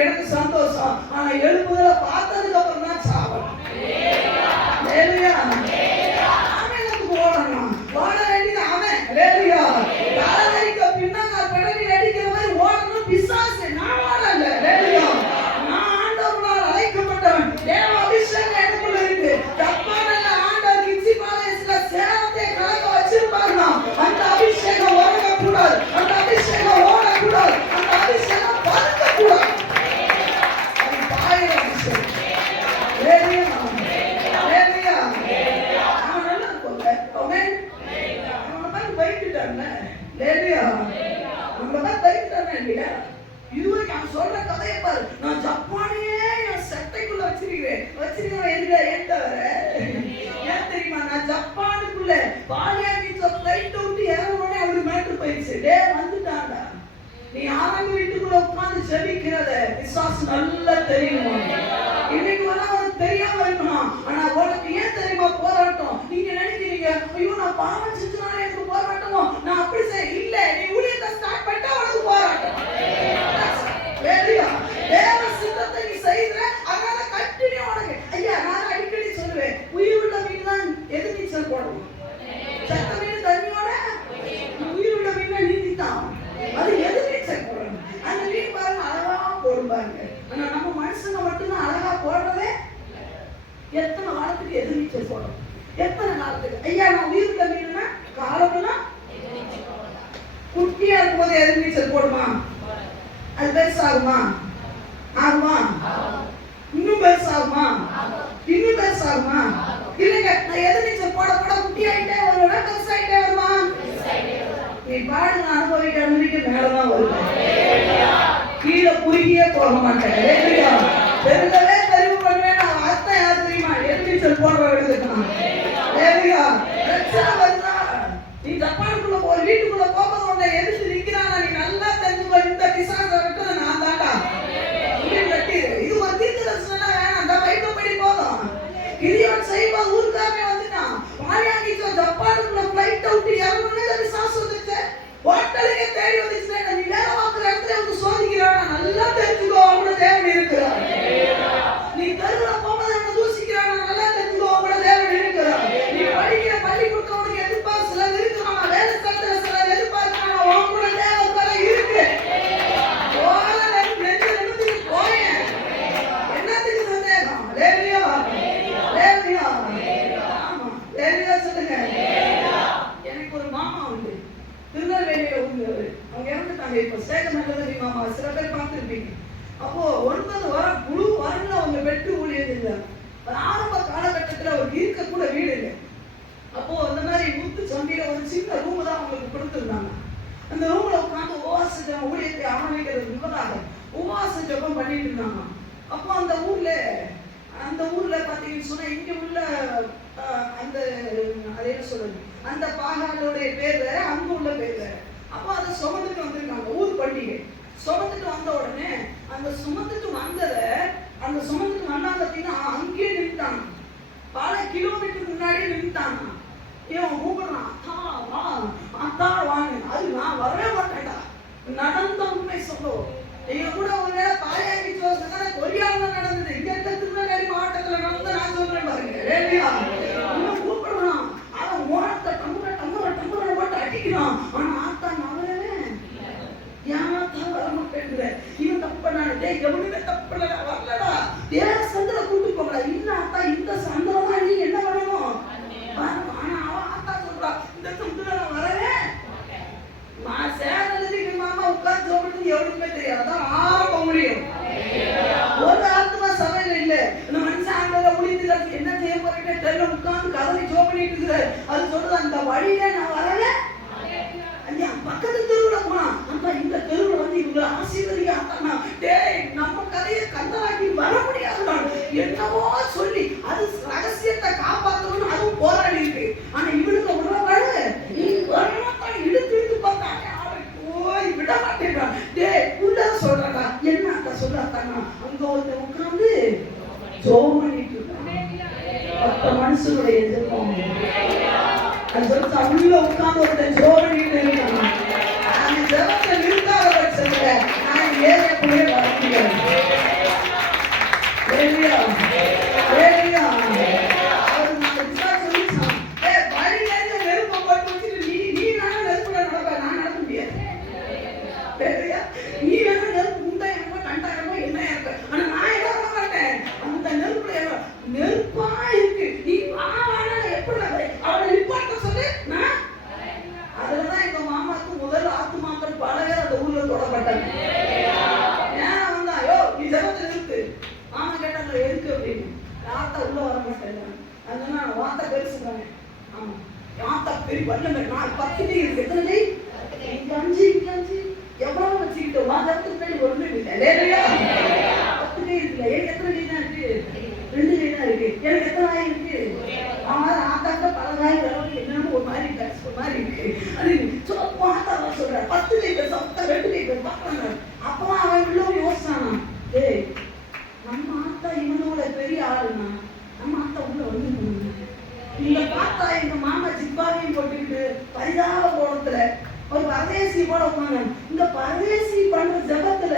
எனக்கு சந்தோஷம். ஆனா எழுப்புதல பார்த்ததுக்கு அப்புறம் தான் சாவணும். ஹalleluya. அவனுக்கு ஓடணும். ஓட வேண்டியது அவன். ஹalleluya. காலவரிக்கு பின்னாங்க பெடலில் அடிக்கிற மாதிரி ஓடணும் பிசாசு. நான் ஓடல. ஹalleluya. நான் ஆண்டவரால் அழைக்கப்பட்டவன். தேவ அபிஷேகம் எனக்குள்ள இருக்கு. தப்பானல்ல ஆண்டவர் கிச்சி பாலேஸ்ல சேவத்தை கலக்க வச்சிருப்பாருனா அந்த அபிஷேகம் ஓட கூடாது. அந்த அபிஷேகம் ஓட கூடாது. அந்த அபிஷேகம் பறக்க கூடாது. அது பாயிர அபிஷேகம். ஹalleluya. ஹalleluya. அவன் நல்லா இருக்குங்க. ஆமென். அவனை பார்த்து பயந்துட்டாங்க. ஹalleluya. அவனை பார்த்து பயந்துட்டாங்க இல்லையா? இதுவரைக்கும் அவன் சொல்ற கதையை பாரு. நான் ஜப்பானையே என் சட்டைக்குள்ள வச்சிருக்கிறேன் எதுல ஏன் தவிர ஏன் தெரியுமா? நான் ஜப்பானுக்குள்ள பாலியாகிச்ச ஃப்ளைட் விட்டு இறங்கணும்னே அவருக்கு மேட்டர் போயிடுச்சு. டே வந்துட்டாங்க. நீ ஆரம்ப வீட்டுக்குள்ள உட்கார்ந்து செபிக்கிறத பிசாசு நல்லா தெரியுமா? இன்னைக்கு வேணா உனக்கு தெரியாம இருக்கணும். ஆனா உனக்கு ஏன் தெரியுமா போராட்டம்? நீங்க நினைக்கிறீங்க ஐயோ நான் பாவம் செஞ்சனால எனக்கு போராட்டமோ, நான் அப்படி செய்ய இல்ல. நீ ஊழியத்தை ஸ்டார்ட் பண்ணிட்டா உனக்கு போராட்டம். தேவ சித்தத்தை நீ செய்யற அதனால கண்டினியூ உனக்கு. ஐயா நான் அடிக்கடி சொல்லுவேன், உயிருள்ள மீன் தான் எதிர்நீச்சல் போடணும். சத்த மீன் தண்ணியோட உயிருள்ள மீன் நீந்தித்தான் அது எதிர்நீச்சல் போடணும். அந்த மீன் பாருங்க அழகா போடுவாங்க. ஆனா நம்ம மனுஷங்க மட்டும்தான் அழகா போடுறதே. எத்தனை காலத்துக்கு எதிர்நீச்சல் போடணும்? எத்தனை காலத்துக்கு? ஐயா நான் உயிருள்ள மீன்னா காலம்னா குட்டியா இருக்கும்போது எதிர்நீச்சல் போடுமா? அது பெருசாகுமா? ஆகுமா? இன்னும் பெருசாகுமா? இன்னும் பெருசாகுமா? இல்லைங்க நான் எதிர்நீச்சல் போட போட குட்டி ஆயிட்டே வருவேன், பெருசாயிட்டே வருமா? நீ பாடுங்க அனுபவிக்க அனுபவிக்க மேலதான் வருவேன். கீழே குறுகியே போக மாட்டேன். பெருங்கவே தெரிவு பண்ணுவேன். நான் அர்த்தம் யார் தெரியுமா? எதிர்நீச்சல் போடுறவர்களுக்கு பிரச்சனை வருதா? நீ ஜப்பானுக்குள்ள போ வீட்டுக்குள்ள போகும்போது உன்னை எதிர்த்து நிக்கிறானா நீ நல்லா தெரிஞ்சுக்கோ. இந்த பிசாசை விட்டு நான் தாண்டா இது ஒரு தீர்க்கதரிசனம் வேணாம். அந்த பைப்படி போதும். கிதியோன் செய்யும்போது ஊருக்காரனே வந்துட்டான். பாலியாகிச்சோ ஜப்பானுக்குள்ள ஃப்ளைட் விட்டு இறங்கணும்னே பிசாசு வந்துச்சு. ஹோட்டலுக்கே தேடி வந்துச்சுன்னா நீ வேலை பார்க்குற இடத்துல வந்து சோதிக்கிறானா நல்லா தெரிஞ்சுக்கோ. அவங்கள தேவன் இருக்கிறார். நீ தெருவுல போகும்போது அவனை தூசிக்கிறானா நல்லா தெரிஞ்சுக்கோ. அவங்கள தேவன் இருக்கிறார். நீ படிக்கிற பள்ளிக்கூடத்துல உனக்கு எதிர்பார்ப்பு சிலர் இருக்கிறானா, வேலை ஸ்தலத்துல சிலர் எதிர்பார்க்கிறானா, அவங்கள தேவன் வர இருக்கு. என்னத்துக்கு சந்தேகம்? ஹalleluya. ஹalleluya. ஆமா ஹalleluya சொல்லுங்க. எனக்கு ஒரு மாமா உண்டு. திருநெல்வேலியில உண்டு. அவங்க இறந்துட்டாங்க. இப்ப சேகநல்லதி மாமா சில பேர் பார்த்துருப்பீங்க. அப்போ 9 வாரம் முழு வாரங்கள் அவங்க பெற்று ஊழியர் இருந்தாங்க. ஆரம்ப காலகட்டத்தில் அவருக்கு இருக்க கூட வீடு இல்லை. அப்போ இந்த மாதிரி முத்து சந்தியில ஒரு சின்ன ரூம் தான் அவங்களுக்கு கொடுத்துருந்தாங்க. அந்த ரூம்ல உட்காந்து உபவாச ஜெபம் ஊழியத்தை ஆரம்பிக்கிறது முன்னதாக உபவாச ஜெபம் பண்ணிட்டு இருந்தாங்க. அப்போ அந்த ஊர்ல பாத்தீங்கன்னு சொன்னா இங்க உள்ள அந்த அதே சொல்லுது அந்த பாகாலோடைய பேர் வேற, அங்க உள்ள பேர் வேற. அப்போ அதை சுமந்துட்டு வந்திருக்காங்க. ஊர் பண்டிகை சுமந்துட்டு வந்த உடனே அந்த சுமந்துட்டு வந்தாங்க பார்த்தீங்கன்னா அங்கேயே நின்றுட்டாங்க. பல கிலோமீட்டர் முன்னாடியே நின்றுட்டாங்க. இவன் கூப்பிடுறான் அத்தா வாங்க. அது நான் வரவே மாட்டேன்டா. நடந்த உண்மை சொல்லுவோம். எங்க கூட ஒரு வேளை பாலியாகி கொரியாவில் நடந்தது. இங்க இருக்க திருநெல்வேலி மாவட்டத்துல நடந்து நான் சொல்றேன் பாருங்க. இன்னும் கூப்பிடுறான். அவன் ஓரத்தை டம்புற போட்டு அடிக்கிறான். ஆனா ஆத்தா நவரவே ஏமாத்தான் வர மாட்டேங்கிற. இவன் தப்பு பண்ணானே எவனுமே தப்பு பண்ணல வரலடா. வேற சந்தில கூட்டு போகல. இன்னும் ஆத்தா இந்த சந்தில நீ என்ன பண்ணணும்? ஆனா அவன் ஆத்தா சொல்றா இந்த சந்தில நான் வரவே சேனலுக்கு மாமா உட்கார்ந்து சொல்றது எவனுக்குமே தெரியாது. அதான் ஆரம்ப முடியும். ஒரு ஆத்மா சபையில இல்ல. இந்த மனுஷன் ஆண்டவரை உழிந்து என்ன செய்ய போறீங்க தெரியல உட்கார்ந்து கதவை ஜோம் பண்ணிட்டு இருக்கிறாரு. அது சொல்றது அந்த வழியில நான் வரல. ஐயா பக்கத்து தெருவுல போனா அந்த இந்த தெருவுல வந்து இவங்களை ஆசீர்வதிக்காட்டானா டேய் நம்ம கதையை கந்தராக்கி வர முடியாது. என்னவோ சொல்லி அது ரகசியத்தை காப்பாற்றணும்னு அதுவும் போராடி இருக்கு. ஆனா இவனுக்கு உணவு நீ வரமாட்டான் இழுத்து பார்த்தாங்க. போய் விட மாட்டேங்கிறான். டேய் உள்ள சொல்றா என்ன அக்கா சொல்றாங்க. அங்க ஒருத்தன் உட்கார்ந்து ஜோம் பண்ணிட்டு இருக்கான். 10 மனுஷனுடைய ஜெபம் அது சொல்லிட்டு உள்ள உட்கார்ந்து ஒருத்தன் ஜோம் பண்ணிட்டு இருக்கான். அந்த ஜெபத்தை நிறுத்தாத பட்சத்துல நான் ஏறக்கூடிய வார்த்தைகள். ஹalleluya ஹalleluya. அவர் நம்ம விசுவாசம் சொல்லிச்சான், வழியில நெருப்பை போட்டு வச்சுட்டு நீ நானே நெருப்புல நடப்ப, நான் நடக்க முடியாது. ஹalleluya. நீ வேணா நெருப்பு உண்டா என்னமோ கண்டாயமோ என்ன இருக்க, ஆனா நான் என்ன பண்ண மாட்டேன். அந்த நெருப்புல நெருப்பா இருக்கு, நீ வாவானா எப்படி அவளை நிப்பாட்ட சொல்லு. நான் அதுலதான் எங்க மாமாக்கு முதல் ஆத்துமாக்கள் பல பேர் அந்த ஊர்ல தொடப்பட்டாங்க. ஏன் வந்தா, யோ நீ ஜபத்துல இருக்கு. மாமா கேட்டாங்க எதுக்கு அப்படின்னு. யாத்தா உள்ள வர மாட்டேன், அதனால வார்த்தை பெருசுதானே. ஆமா யாத்தா பெரிய வல்லமை, நான் 10 டே இருக்கு. எத்தனை டே? 5 எவ்வளவு வச்சுக்கிட்டோம். ஜபத்துக்கு ஒண்ணும் இல்லை. ஹalleluya. 10 டே இருக்குல்ல, எனக்கு எத்தனை டே தான் இருக்கு? 2 டே தான் இருக்கு. எனக்கு எத்தனை ஆய் இருக்கு? ஆத்தாக்க பல காய் வரவங்க என்னமோ ஒரு மாதிரி ஒரு மாதிரி இருக்கு. அது மாத்தாவா சொல்ற 10 லிட்டர் சத்த 2 லிட்டர் பார்க்கறாங்க. அப்போ அவன் உள்ள யோசிச்சானா, டேய் நம்ம ஆத்தா இவனோட பெரிய ஆளுனா நம்ம ஆத்தா உள்ள வந்து இந்த பார்த்தா எங்க மாமா ஜிப்பாவையும் போட்டுக்கிட்டு பரிதாப கோலத்துல ஒரு பரதேசி போல உட்காந்து இந்த பரதேசி பண்ற ஜபத்துல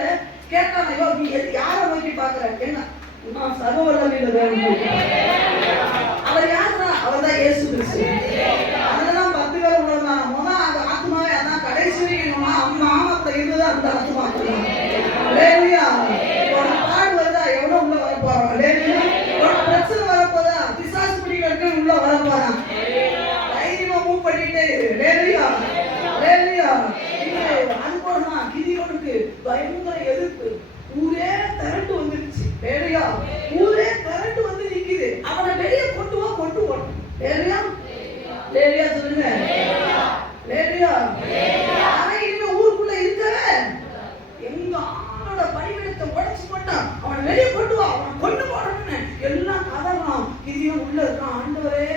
கேட்டான, ஐயோ நீ யாரை நோக்கி பாக்குற? என்ன நான் சர்வவல்லமையில வேணும். அவர் யாருன்னா அவர் தான் இயேசு கிறிஸ்து. அதெல்லாம் 10 பேர் உள்ளதான். முதல் அந்த ஆத்மாவே அதான் கடைசி வரைக்கும் மாமத்தை இருந்தது அந்த ஆத்மாக்கள் தான். ஹalleluya. ஒரு பாடு வருதா எவ்வளவு உள்ள வர போறோம். ஹalleluya. ஒரு பிரச்சனை வரப்போதா பிசாசு பிடிக்கிறதுக்கு உள்ள வர போறான். தைரியமா மூவ் பண்ணிட்டே இரு. ஹalleluya ஹalleluya. அது போறதான் கிதியோனுக்கு பயங்கர எதிர்ப்பு. ஊரே திரண்டு வந்துருச்சு. ஹalleluya. ஊரே திரண்டு வந்து நிக்குது. அவனை வெளியே கொண்டு வா கொண்டு போறோம். ஹalleluya ஹalleluya சொல்லுங்க. ஹalleluya ஹalleluya. அவன் இனிமே ஊருக்குள்ள இருக்கவே எங்க ஆளோட பணிவிடத்தை உடைச்சு போட்டான். அவனை வெளியே கொண்டு வா, அவனை கொண்டு போறோம்னு எல்லாம் கதறான். கிதியோன் உள்ள இருக்கான். ஆண்டவரே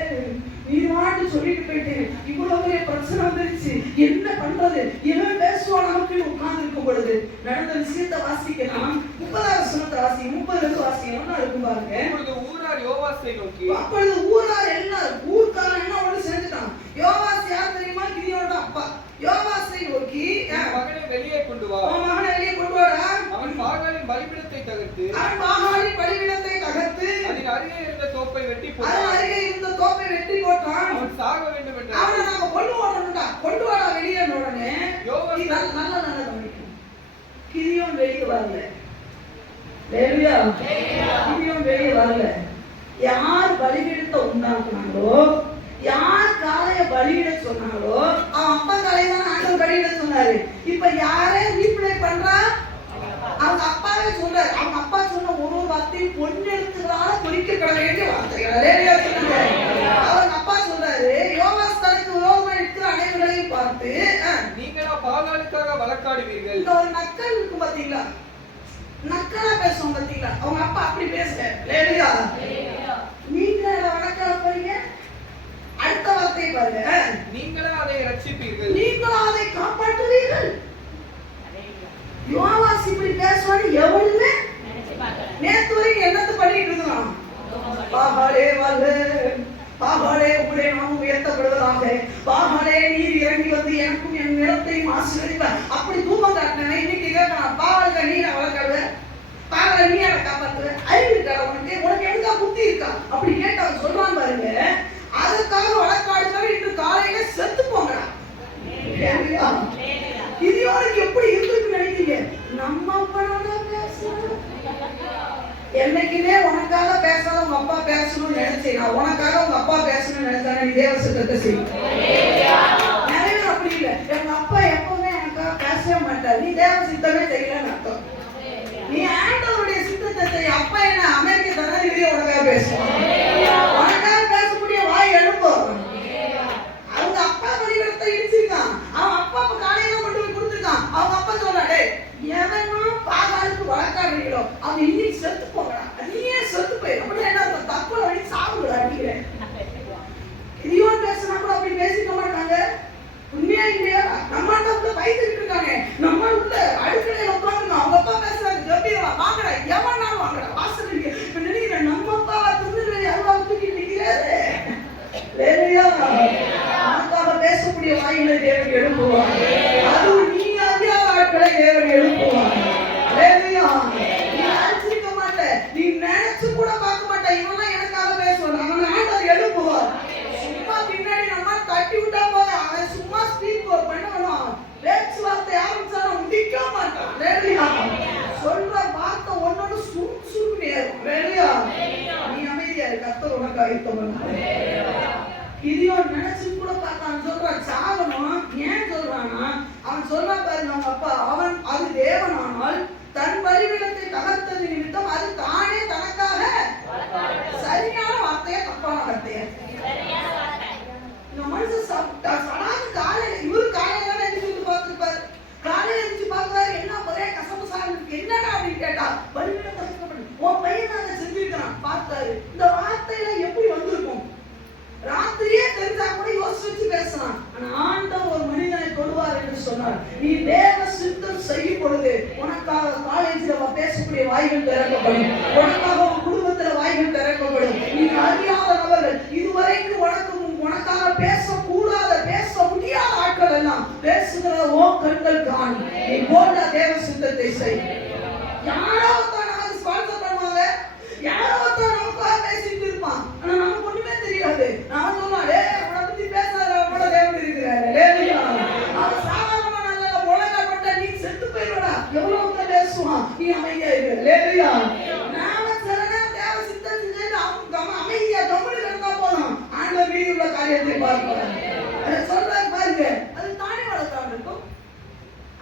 நீராட்டு சொல்லிட்டு போயிட்டேன், இவ்வளவு பெரிய பிரச்சனை வந்துருச்சு, என்ன பண்றது? இவன் பேசுவான் நமக்கு உட்கார்ந்து இருக்கும் பொழுது நடந்த விஷயத்தை வாசிக்கலாம். 30வது வசனத்தை வாசி, 30 வாசிக்கணும்னா இருக்கும் பாருங்க. அப்பொழுது ஊரார் யோவாசை நோக்கி, அப்பொழுது ஊரார் எல்லாரும் ஊர்க்காரன் என்ன ஒன்று செஞ்சுட்டான். யோவாஸ் யார் தெரியுமா? கிதியோனோட அப்பா. யோவாசை நோக்கி, மகனை வெளியே கொண்டு வா, மகனை வெளியே கொண்டு வாடா. அவன் பாகாலின் பலிபீடத்தை தகர்த்து அதில் அருகே இருந்த தோப்பை வெட்டி போட்டான். அவன் சாக வேண்டும் என்று அவனை நாம கொண்டு வரணும்டா, கொண்டு வாடா வெளியே. உடனே நல்ல கிதியோன் வெளியே வரல. ஹalleluya. கிதியோன் வெளியே வரல. யார் பலிபீடத்தை உண்டாக்குனாங்களோ, யார் காளைய பலியிட சொன்னாங்களோ, அவன் அப்பா காளைய தான் ஆண்டவர் பலியிட சொன்னாரு. இப்ப யாரே ரீப்ளே பண்றா? அவங்க அப்பாவே சொல்றாரு. அவங்க அப்பா சொன்ன ஒரு வார்த்தையும் பொன்னெழுத்துகளால குறிக்கப்பட வேண்டிய வார்த்தைகள். ஹalleluya சொல்லுங்க. அவங்க அப்பா சொல்றாரு, யோவாஸ் தனக்கு விரோதமா இருக்கிற அனைவரையும் பார்த்து, நீங்களா பாகாலுக்காக வழக்காடுவீர்கள். இந்த ஒரு நக்கல் இருக்கும் பாத்தீங்களா, நக்கலா பேசுவோம் பாத்தீங்களா, அவங்க அப்பா அப்படி பேசல. ஹalleluya. நீங்க வழக்காட போறீங்க. அடுத்த வார்த்தை பாருங்க, நீங்களா அதை ரட்சிப்பீர்கள், நீங்களா அதை காப்பாற்றுவீர்கள். யோவாஸ் இப்படி பேசுவான்னு எவனுமே நேத்து வரைக்கும் என்னத்து பண்ணிட்டு இருந்தான். பாகாலே வாழ்க, பாகாலே உங்களுடைய நாமம் உயர்த்தப்படுவதாக, பாகாலே நீர் இறங்கி வந்து எனக்கும் என் நிலத்தையும் ஆசீர்வதிப்பார். அப்படி தூமம் காட்டினேன். இன்னைக்கு கேட்கலாம், பாகால நீ நான் வளர்க்காத, பாகால நீ அதை காப்பாத்துவ, அறிவு இருக்கா உனக்கு எதுக்கா புத்தி இருக்கா? அப்படி கேட்டு அவன் சொல்றான் பாருங்க. அதுக்காக வழக்காடுறவர் இன்று காலையில செத்து போங்கடா. கிதியோனுக்கு எப்படி இருந்திருக்கு நினைக்கிறீங்க? நம்ம அப்பா பேசணும். என்னைக்குமே உனக்காக பேசாத உங்க அப்பா பேசணும்னு நினைச்சேன். நான் உனக்காக உங்க அப்பா பேசணும்னு நினைச்சானே நீ தேவ சித்தத்தை செய். நிறைய பேர் அப்படி இல்லை. எங்க அப்பா எப்பவுமே எனக்காக பேசவே மாட்டார், நீ தேவ சித்தமே செய்யலன்னு அர்த்தம். நீ ஆண்டவருடைய சித்தத்தை செய். அப்பா என்ன அமெரிக்க ஜனாதிபதியே உனக்காக பேசுவான். உனக்காக பேசக்கூடிய வாய் எழுப்போம். அவங்க அப்பா பலிபீடத்தை இடிச்சிருக்கான். அவன் அப்பா காலையில கொண்டு போய் கொடுத்துருக்கான். அவங்க அப்பா சொல்றாரு, எவனா பாகாலுக்கு வழக்காடுறீங்களோ அவன் இன்னைக்கு செத்து போகலாம், நீயே செத்து போயிடும். அப்படி என்ன தற்கொலை வழி சாப்பிடுற அடிக்கிறேன். கிதியோன் பேசினா கூட அப்படி பேசிக்க மாட்டாங்க. உண்மையா இல்லையா? நம்ம உள்ள பயந்துட்டு இருக்காங்க. நம்ம உள்ள அடுக்கலையில உட்காந்துருக்கோம். அவங்க அப்பா பேசுறாங்க, ஜெபிரா வாங்கடா, எவனாலும் வாங்கடா, வாசல் இருக்கு நினைக்கிறேன். நம்ம அப்பா திருநெல்வேலி அல்வா தூக்கி நிற்கிறாரு. ஹalleluya. நமக்காக பேசக்கூடிய வாயிலை தேவன் எழுப்புவார். அது நீ அறியாத ஆட்களை தேவன் எழுப்புவார். நமக்கு ஆயத்தம் பண்ணுவார். கிதியோன் நினைச்சு கூட பார்த்தான், சொல்றான் சாகணும். ஏன் சொல்றானா, அவன் சொல்றான் பாருங்க, அவங்க அப்பா அவன் அது தேவனானால் தன் பலிபீடத்தை தகர்த்தது நிமித்தம் அது தானே தனக்காக. சரியான வார்த்தையா தப்பான வார்த்தையா? இந்த மனுஷன் சடாது காலையில, இவரு காலையில எழுந்து பார்த்துருப்பாரு. காலையில எழுந்து பார்க்கிறாரு, என்ன ஒரே கசப்பு சாருக்கு என்னடா அப்படின்னு கேட்டா, பலிபீடம் தகர்க்கப்படும், உன் பையன் தான் அதை செஞ்சிருக்கிறான். பார்த்தாரு, இந்த வார்த்தையில எப்படி வந்திருக்கும்? ராத்திரியே தெரிஞ்சா கூட யோசிச்சு பேசலாம். ஆனா ஆண்டவர் ஒரு மனிதனை தொடுவார் என்று சொன்னார். நீ தேவ சித்தம் செய்யும் பொழுது உனக்காக காலேஜ்ல பேசக்கூடிய வாய்கள் திறக்கப்படும், உனக்காக உன் குடும்பத்துல வாய்கள் திறக்கப்படும். நீ அறியாத நபர்கள், இதுவரைக்கும் உனக்காக பேசக்கூடாத பேச முடியாத ஆட்கள் எல்லாம் பேசுகிற ஓ கண்கள் காண். நீ போல தேவ சித்தத்தை செய். யாரோ நமக்கு ஸ்பான்சர் பண்ணுவாங்க, யாரோ நமக்காக பேசிட்டு இருப்பான். ஆனா நமக்கு ஒண்ணுமே தெரியாது. நான் சொல்லுவான், உன்னை பத்தி பேசாத கூட தேவன் இருக்கிறாரு. அவன் சாதாரணமா நல்ல முழங்கா கொண்ட நீ செத்து போயிடுவா, எவ்வளவு பேசுவான், நீ அமைதியா இரு. நாம சில நேரம் தேவ சித்தம் செஞ்சு அமைதியா கம்முனு இருந்தா போதும், ஆண்டவர் மீதி உள்ள காரியத்தை பார்ப்பார். அதை சொல்றாரு பாருங்க, அது தானே வளர்த்தான் இருக்கும்.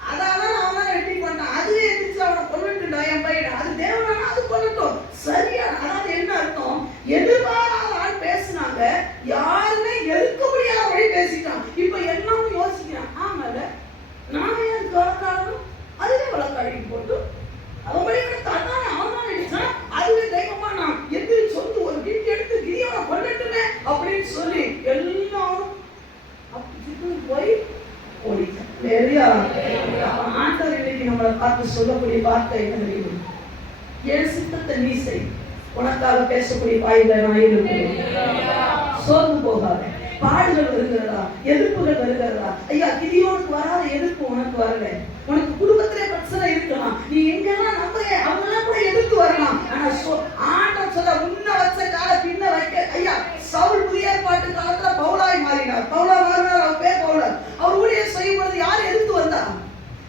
அதான் அவன் வெட்டி பண்ணான், அதுவே எதிர்த்து அவனை கொல்லுட்டுண்டா என் பையன். அது தேவனான அது கொல்லட்டும். சரியா? அதாவது என்ன அர்த்தம், எதிர்பாராத ஆள் பேசினாங்க, யாருமே எதிர்க்க முடியாத வழி பேசிட்டான். இப்ப என்னன்னு யோசிக்கிறான், ஆமால நாம ஏன் வளர்க்காடணும், அதுவே வளர்க்காடி போட்டு அவன் வழி தானே அவன் தான் அடிச்சான், அதுவே தெய்வமா நான் எதிரி சொல்லி ஒரு வீட்டு எடுத்து கிரியோட கொல்லட்டுமே அப்படின்னு சொல்லி எல்லாரும் அப்படி போய் ஓடிட்டான். ஆண்டவர் இன்னைக்கு நம்மளை பார்த்து சொல்லக்கூடிய வார்த்தை என்ன தெரியும்? என் சித்தத்தை நீ செய், உனக்காக பேசக்கூடிய வாயில நான் இருக்கிறேன். சோர்ந்து போகாத. பாடுகள் வருகிறதா, எதிர்ப்புகள் வருகிறதா? ஐயா, கிதியோனுக்கு வராத எதிர்ப்பு உனக்கு வரல. உனக்கு குடும்பத்திலே பிரச்சனை இருக்கலாம், நீ எங்கெல்லாம் நம்புற அவங்கெல்லாம் கூட எதிர்த்து வரலாம். ஆனா ஆண்டவர் சொல்ல, முன்ன வச்ச கால பின்ன வைக்க. ஐயா, சவுல் புதிய ஏற்பாட்டு காலத்துல பவுலாய் மாறினார். பவுலா மாறினார், அவர் பேர் பவுலர். அவர் ஊழியர் செய்யும் பொழுது யார் எதிர்த்து வந்தா?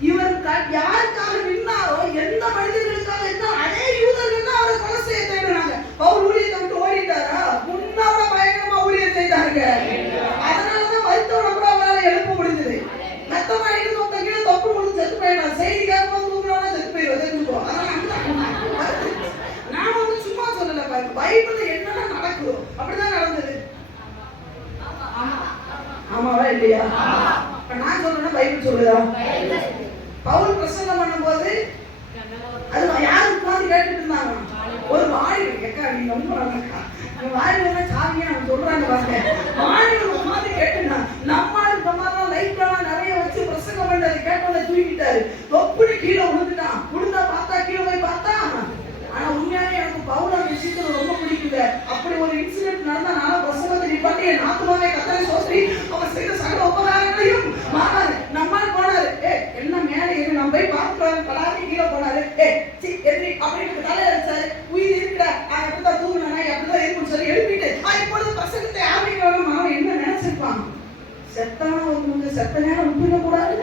இவர் யாருக்காக நின்னாரோ, எந்த மனிதர்களுக்காக இருந்தா அதே யூதர்கள் தான் அவரை கொலை செய்ய தேடினாங்க. பவுல் ஊழியத்தை விட்டு ஓடிட்டாரா? முன்னாவோட பயங்கரமா ஊழியம் செய்தாங்க. அதனாலதான் மருத்துவ கூட அவரால் எழுப்ப முடிஞ்சது. மத்தமா இருந்து ஒருத்த கீழே தொப்பு முடிஞ்சு செத்து போயிடலாம். செய்தி கேட்கும் தூங்கினா செத்து போயிடுவோம், தெரிஞ்சுக்கோ. நாம வந்து சும்மா சொல்லல, பைபிள்ல என்னென்ன நடக்குதோ அப்படிதான் நடந்தது. ஆமாவா இல்லையா? நான் சொல்றேன்னா பைபிள் சொல்லுதா? பவுல் பிரசங்கம் பண்ணும் போது அது யாரும் உட்கார்ந்து கேட்டுட்டு இருந்தாங்க. ஒரு வாலிபன், கேட்கா நீ நம்புறாங்கக்கா, வாலிபன் சாமியா நம்ம சொல்றாங்க பாருங்க. வாலிபன் உட்கார்ந்து கேட்டுனா நம்மால் இந்த மாதிரிலாம் லைட்லாம் நிறைய வச்சு பிரசங்கம் பண்ணதை கேட்டோட தூக்கிட்டாரு. தொப்புனு கீழே விழுந்துட்டான். விழுந்தா பார்த்தா கீழே போய் பார்த்தா. ஆனா உண்மையாவே எனக்கு பவுல் அந்த விஷயத்துல ரொம்ப பிடிக்குது. அப்படி ஒரு இன்சிடென்ட் நடந்தா நான் பிரசங்கத்தை நிப்பாட்டி என் நாத்துமாவே கத்தரை சோதரி அவர் செய்த சகல உபகாரங்களையும் மாறாரு. நம்மால் போனாரு, என்ன மேலே இருக்கு நம்ம போய் பார்த்துட்டு பலாட்டி கீழே போனாரு. எதிரி அப்படின்னு தலையில அடிச்சாரு. உயிர் இருக்கிற அப்படிதான் தூங்கினா அப்படிதான் இருக்குன்னு சொல்லி எழுப்பிட்டு இப்பொழுது பிரசங்கத்தை ஆரம்பிக்கணும். அவன் என்ன நினைச்சிருப்பான்? செத்தானவங்க செத்த நேரம் விட்டுக்க கூடாது,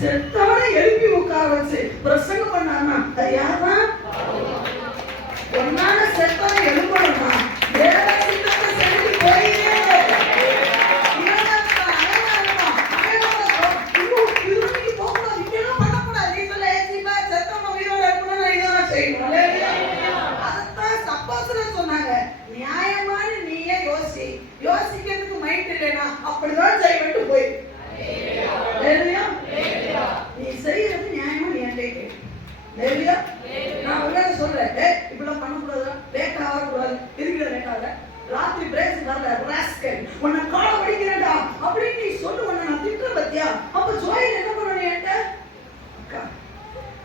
செத்தவனை எழுப்பி உட்கார வச்சு பிரசங்கம் பண்ணாருன்னா அது யாருதான்? ஒன்னால செத்தவனை எழுப்பணும்னா தேவ சித்தத்தை செஞ்சு போயிட்டே நியாயமான நீயே யோசிக்கிறதுக்கு மைண்ட் இல்லைன்னா அப்படிதான் செய்வட்டு போய் நீ செய்யறது நியாயமா நீ என்கிட்ட நான் உங்களை சொல்றேன், இப்படிலாம் பண்ணக்கூடாது, லேட் ஆகக்கூடாது, இருக்கிற லேட் ஆக ராத்திரி பிரேக் வரல ராஸ்கல் உன்னை கால வடிக்கிறேன்டா அப்படின்னு நீ சொல்லு. உன்னை நான் திட்டுற பத்தியா? அப்ப ஜோயில் என்ன பண்ணணும் என்கிட்ட? அக்கா,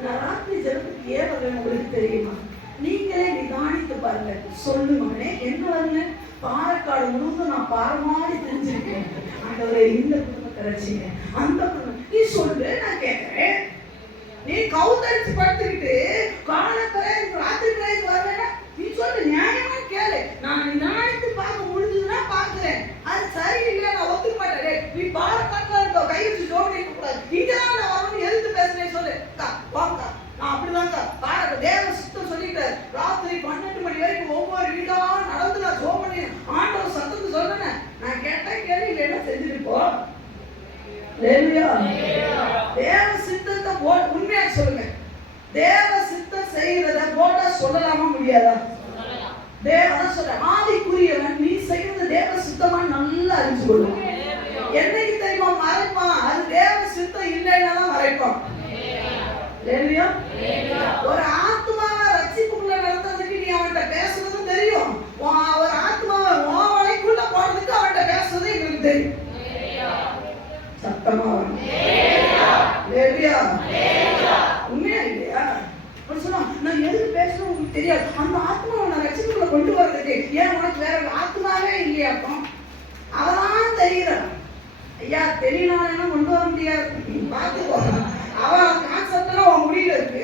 நான் ராத்திரி ஜனத்துக்கு ஏன் வரேன் உங்களுக்கு தெரியுமா? நீங்களே நிதானித்து பாருங்க. சொல்லு மகனே, என்ன வரல? பாலக்காடு முழுவதும் நான் பாரமாடி தெரிஞ்சிருக்கேன். ஆண்டவரே, இந்த குடும்பத்தை ரட்சிங்க, அந்த குடும்பம் நீ சொல்லு, நான் கேட்கிறேன். நீ கவுந்தரிச்சு படுத்துக்கிட்டு காலக்கரை ராத்திரி கிரைக்கு வரலன்னா நீ சொல்லு, நியாயமா கேளு. நான் நிதானித்து பார்க்க முடிஞ்சதுன்னா பார்க்கிறேன், அது சரியில்லை நான் ஒத்துக்க மாட்டேன். நீ பாலக்காட்டுல இருக்க கை வச்சு ஜோடி இருக்க கூடாது, இங்கதான் நான் வரணும் எதிர்த்து பேசுறேன் சொல்லு. வாங்க, நான் அப்படிதாங்க பாட தேவ சுத்தம் சொல்லிட்டாரு. ராத்திரி 12 மணி வரைக்கும் ஒவ்வொரு வீடா நடந்து நான் ஜோம் பண்ணி முடியாதா? அதான் சொல்ற, ஆவிக்குரியவன் நீ செய்யறது தேவ சுத்தமா நல்லா அறிஞ்சு கொள்ளும். என்னைக்கு தெரியுமா மறைப்பான்? அது தேவ சுத்தம் இல்லைன்னா தான் மறைப்பான். ஒரு ஆத்மாவை ரட்சிப்புக்குள்ள நடத்துறதுக்கு நீ அவன்கிட்ட பேசுறதும் தெரியும். ஒரு ஆத்மாவை ஓவலைக்குள்ள போறதுக்கு அவன்கிட்ட பேசுறது எங்களுக்கு தெரியும். சத்தமா உண்மையா இல்லையா? நான் எதுக்கு பேசணும் உங்களுக்கு தெரியாது. அந்த ஆத்மாவை நான் ரட்சிப்புக்குள்ள கொண்டு வர்றதுக்கு ஏன் உனக்கு வேற ஆத்மாவே இல்லையாப்போ? அவதான் தெரியுறான். ஐயா தெரியணும் கொண்டு வர முடியாது. பார்த்து போறான். அவன் கான்செப்ட் எல்லாம் அவன் முடியல இருக்கு.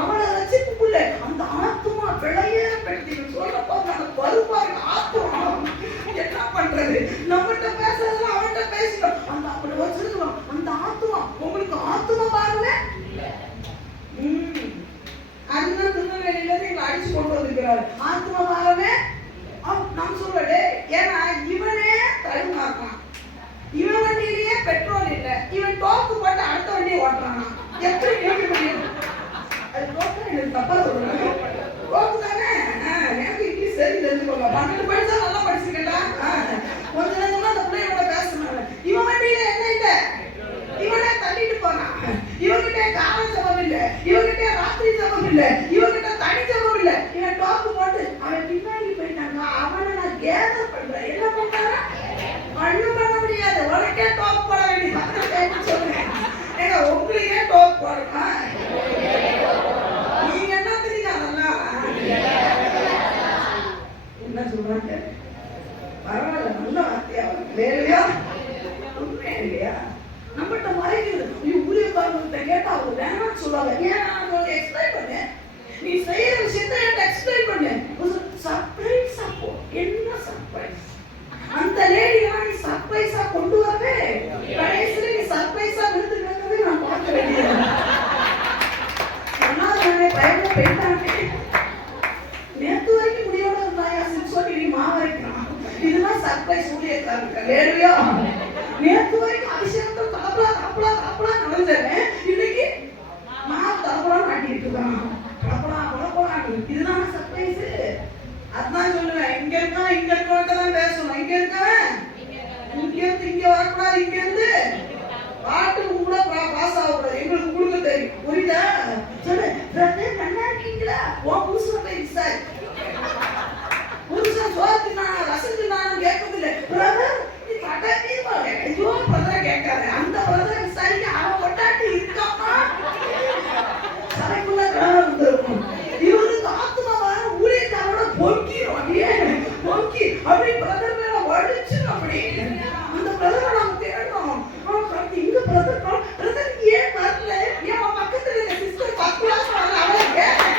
அவனை ரட்சிப்புக்குள்ள அந்த ஆத்மா விளையேறப்படுத்தி சொல்லப்போ அந்த பருப்பாரு ஆத்மா என்ன பண்றது? நம்மகிட்ட பேசுறதுலாம் அவன்கிட்ட பேசிட்டோம். அந்த அப்படி வச்சிருக்கலாம். அந்த ஆத்மா உங்களுக்கு ஆத்மா பாருங்க. அதுதான் திருநெல்வேலியில இருந்து அடிச்சு கொண்டு வந்திருக்கிறாரு. ஆத்மா பாருங்க நம்ம சொல்லடே. ஏன்னா இவனே தடுமாறான். இவன் வண்டியிலேயே பெட்ரோல் இல்லை. இவன் டோக்கு போட்டு அடுத்த வண்டியை ஓட்டுறானா? எப்படி கேட்க முடியும்? அது டோக்கு எனக்கு தப்பா சொல்றேன். டோக்கு தானே. எனக்கு இங்கிலீஷ் சரி தெரிஞ்சுக்கோங்க. 12 படிச்சா நல்லா படிச்சுக்கிட்டா கொஞ்ச நேரமா அந்த பிள்ளையோட பேசுனாங்க. இவன் வண்டியில என்ன இல்லை? இவனே தள்ளிட்டு போறான். இவங்கிட்ட கால ஜபம் இல்லை. இவங்கிட்ட ராத்திரி ஜபம் இல்லை. இவங்கிட்ட தனி ஜபம் இல்லை. இவன் டோக்கு போட்டு அவன் பின்னாடி போயிட்டாங்க. அவனை நான் கேதர் பண்றேன். என்ன பண்றாங்க? ஒண்ணும் பண்ண முடியாது. உனக்கே டோக் போட வேண்டியது சொல்றேன். ஏங்க உங்களுக்கே டோக் போடுமா? நீங்க என்ன தெரியுங்க? அதெல்லாம் என்ன சொல்றாங்க? பரவாயில்ல, நல்ல வார்த்தையா இல்லையா? உண்மையா இல்லையா? நம்மகிட்ட மறைக்கிறது. ஊழியக்காரங்கிட்ட கேட்டா அவங்க வேணாம்னு சொல்லுவாங்க. ஏன் நான் எக்ஸ்பிளைன் பண்ணேன். நீ செய்யற விஷயத்த என்கிட்ட எக்ஸ்பிளைன் பண்ணு. சர்ப்ரைஸா போ. என்ன சர்ப்ரைஸ்? அந்த லேடியா நீ சர்ப்ரைஸா கொண்டு வரவே கடைசியில நீ சர்ப்ரைஸா விருது கேட்கவே நான் பார்க்க வேண்டியது. பயண பெண்ணானே நேற்று வரைக்கும் முடியோட இருந்தாயா சொல்லி நீ மாவரைக்கிறான். இதுதான் சர்ப்ரைஸ் ஊழியக்காரங்க. லேடியா நேற்று வரைக்கும் அபிஷேகத்தில் தலப்பலா தலப்பலா தலப்பலா நுழைஞ்சவன் இன்னைக்கு மாவு தலப்பலா மாட்டிட்டு இருக்கான். தலப்பலா தலப்பலா. இதுதான் சர்ப்ரைஸ். அதான் சொல்லுவேன். இங்க இருக்கவன் இங்க இருக்கவன்ட்ட தான் பேசணும். இங்க இருக்கவன் இங்க இருந்து இங்க வரக்கூடாது. இங்க இருந்து பாட்டு கூட பாஸ் ஆகக்கூடாது. எங்களுக்கு கொடுக்க தெரியும். புரியுதா? சொல்லு பிரதர் நல்லா இருக்கீங்களா? உன் புருஷன் போய் விசாரி. புருஷன் சோத்து நான் ரசத்து நானும் கேட்கவில்லை. பிரதர் நீ கட்டாட்டி ஐயோ பிரதரை கேட்காது. அந்த பிரதரை விசாரிக்க அவன் கொட்டாட்டி இருக்காமா? சரைக்குள்ள கிளம்ப வந்துருக்கும். இவருக்கு ஆத்மாவா ஊழியக்காரோட பொங்கிடும். அப்படியே பொங்கி அப்படி பிரதர் மேல வடிச்சு அப்படி அந்த பிரதரை நம்ம தேடணும். இங்க பிரதர் பிரதர் ஏன் வரல? ஏன் அவன் பக்கத்துல இருக்க சிஸ்டர் பக்கத்துல வரல? அவளை கேட்டேன்.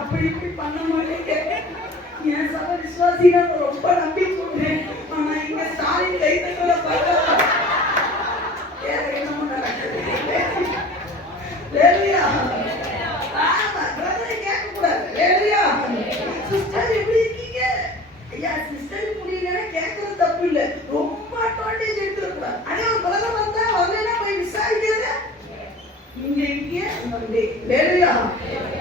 அப்படி இப்படி பண்ண மாட்டேங்க. என் சபை விசுவாசிகளை ரொம்ப நம்பி சொல்றேன். ஆனா இங்க ஸ்டாலின் கைத்தங்களை பார்த்தா வேற என்னமோ நடக்குது. சிஸ்டர் எப்படி இருக்கீங்க? ஐயா சிஸ்டர் முடியலன்னா கேட்கறது தப்பு இல்லை. ரொம்ப அட்வான்டேஜ் எடுத்துக்கூடாது. அதே ஒரு பிரதர் வந்தா வரலன்னா போய் விசாரிக்கிறது. இங்க இருக்கீங்க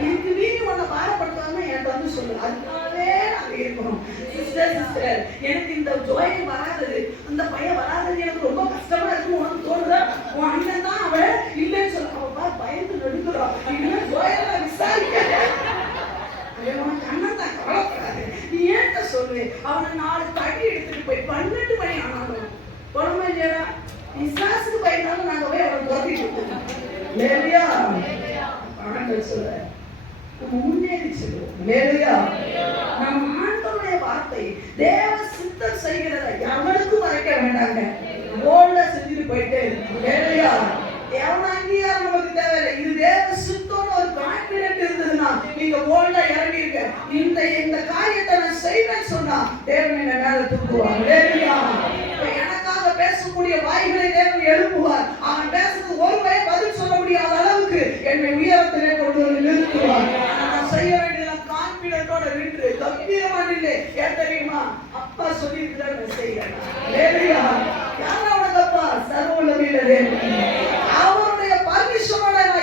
இதுக்கு வீடு ஒன்ன பாரப்படுத்தாம என்கிட்ட வந்து சொல்லு. அதுக்காகவே நாங்க இருக்கணும். சிஸ்டர் சிஸ்டர் எனக்கு இந்த ஜோயம் வராது, அந்த பையன் வராதுன்னு எனக்கு ரொம்ப கஷ்டமா இருக்கு. உனக்கு தோணுதா? உன் அண்ணன் தான் அவன் இல்லைன்னு சொல்ல. அவன் பயந்து நடுக்கிறான். இன்னும் ஜோயெல்லாம் விசாரிக்க உனக்கு அண்ணன் தான் கவலைப்படாது. நீ ஏன்ட்ட சொல்லு. அவனை 4 தடி எடுத்துட்டு போய் 12 மணி ஆனாலும் குழம்பு இல்லையா விசாசுக்கு பயந்தாலும் நாங்க போய் அவனை துரத்திட்டு இருக்கோம். இல்லையா? பணங்கள் சொல்ல முன்னேறி செல்வோம். இல்லையா? நம் ஆண்டவருடைய வார்த்தை தேவ சித்தம் செய்கிறத எவனுக்கும் மறைக்க வேண்டாங்க. போல்ட செஞ்சுட்டு போயிட்டே இருக்கு. இல்லையா? எவன அங்கீகாரம் நமக்கு தேவையில்லை. இது தேவ சித்தம்னு ஒரு கான்பிடென்ட் இருந்ததுன்னா நீங்க போல்டா இறங்கிருக்க. இந்த காரியத்தை நான் செய்வேன்னு சொன்னா தேவன் என்ன மேல தூக்குவார். இல்லையா? எனக்காக பேசக்கூடிய வாய்களை தேவன் எழுப்புவார். அவன் பேசுறது ஒரு வாய் பதில் சொல்ல முடியாத அளவுக்கு என்னை உயரத்திலே கொண்டு வந்து நிறுத்துவார். நான் செய்ய வேண்டியது கான்பிடென்டோட நின்று கம்பீரமா நின்று. ஏன் தெரியுமா? அப்பா சொல்லியிருக்கிறார் நான் செய்யறேன். யாரோட அப்பா? சர்வ வல்லமையுள்ள தேவன். அவருடைய பர்மிஷனோட நான்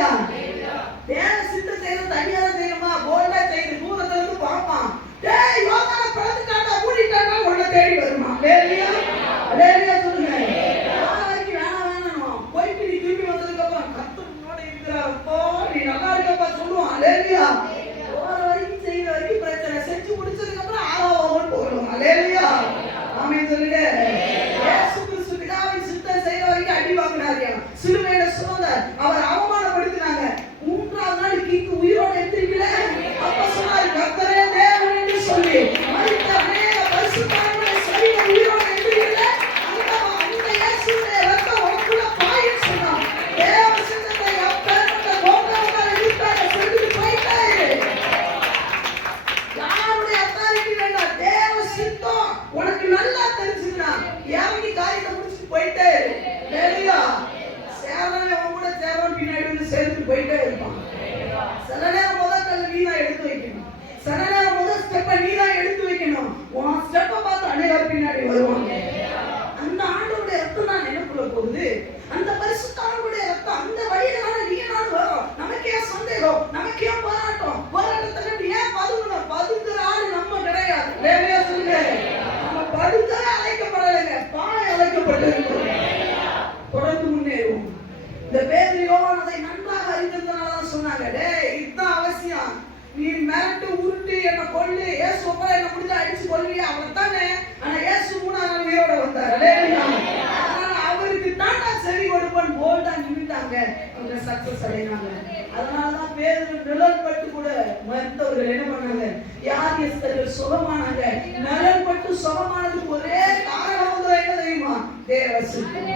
அல்லேலூயா. தேவ சித்தம் செய்யறது தனியா தான் செய்யணுமா? போல்டா செய்யுது, தூரத்துல இருந்து பார்ப்பான். டேய் யோகான பழத்து காட்டா மூடிட்டானா உள்ள தேடி வருமா? அல்லேலூயா. அல்லேலூயா சொல்லுங்க. வரைக்கும் வேணாம் போயிட்டு நீ திரும்பி வந்ததுக்கு அப்புறம் கர்த்தரோட இருக்கிறப்போ நீ நல்லா இருக்கப்பா சொல்லுவான். அல்லேலூயா. போற வரைக்கும் செய்யற வரைக்கும் பிரச்சனை, செஞ்சு முடிச்சதுக்கு அப்புறம் ஆறாவது போகணும். அல்லேலூயா. ஆமென் சொல்லுங்க. இயேசு கிறிஸ்து பிதாவின் சித்தம் செய்யற வரைக்கும் அடி வாங்கினாரு. சிலுவையில சுமந்தார், அவர் அவமானப்படுத்தினாங்க. மூன்றாவது நாள் கீக்கு உயிரோட எடுத்துக்கல. அப்ப சொன்னாரு கர்த்தரே தேவன் என்று சொல்லி மரித்த அநேக பரிசுத்தவான்களை சரீரம் உயிரோட எடுத்துக்கல. அந்த இயேசுவின் ரத்தம் உனக்குள்ள பாயும் சொன்னான். தேவ சித்தத்தை அப்பேற்பட்ட கோபத்தால் எதிர்த்தாங்க, சென்று போயிட்டாரு. யாருடைய அத்தாரிட்டி வேண்டாம், தேவ சித்தம் உனக்கு நல்லா தெரிஞ்சுனா இறங்கி காரியத்தை முடிச்சுட்டு போயிட்டே இரு. அல்லேலூயா. சேவன் அவன் கூட சேவன் பின்னாடி வந்து சேர்ந்து போயிட்டே இருப்பான். சில நேரம் முதல் கல்ல நீ தான் எடுத்து வைக்கணும், சில நேரம் முதல் ஸ்டெப்பை நீ தான் எடுத்து வைக்கணும். உன் ஸ்டெப்பை பார்த்து அநேகர் பின்னாடி வருவாங்க. அந்த ஆண்டவருடைய ரத்தம் தான் நினைப்புல போகுது, அந்த பரிசுத்தாவுடைய ரத்தம் அந்த வழியினால நீ நானும் வரும். நமக்கே சந்தேகம், நமக்கே போராட்டம், போராட்டத்துல ஏன் பதுங்கணும்? பதுங்குற ஆளு நம்ம கிடையாது. வேலையா சொல்லுங்க, நம்ம படுக்கவே அழைக்கப்படலைங்க, பாய் அழைக்கப்பட்டிருக்கிறோம். தொடர்ந்து முன்னேறுவோம். இந்த பேதுரு யோவான் அதை நன்றாக அறிந்திருந்தனால சொன்னாங்க, டேய் இதுதான் அவசியம், நீ மிரட்டு உருட்டு என்ன கொல்லு, இயேசு ஒப்பரை என்ன முடிஞ்சா அடிச்சு கொல்லுவியா அவ்வளவுதானே. ஆனா இயேசு 3ஆம் நாள் உயிரோட வந்தார். அல்லேலூயா. அதனால அவருக்கு தான் நான் செவி கொடுப்பேன் போல்டா நின்னுட்டாங்க, அவங்க சக்சஸ் அடைந்தாங்க. அதனாலதான் பேதுரு நிழல் பட்டு கூட மருத்துவர்கள் என்ன பண்ணாங்க, வியாதியஸ்தர்கள் சுகமானாங்க. நிழல் பட்டு சுகமானதுக்கு ஒரே காரணம் என்ன தெரியுமா? தேவ சித்தம்.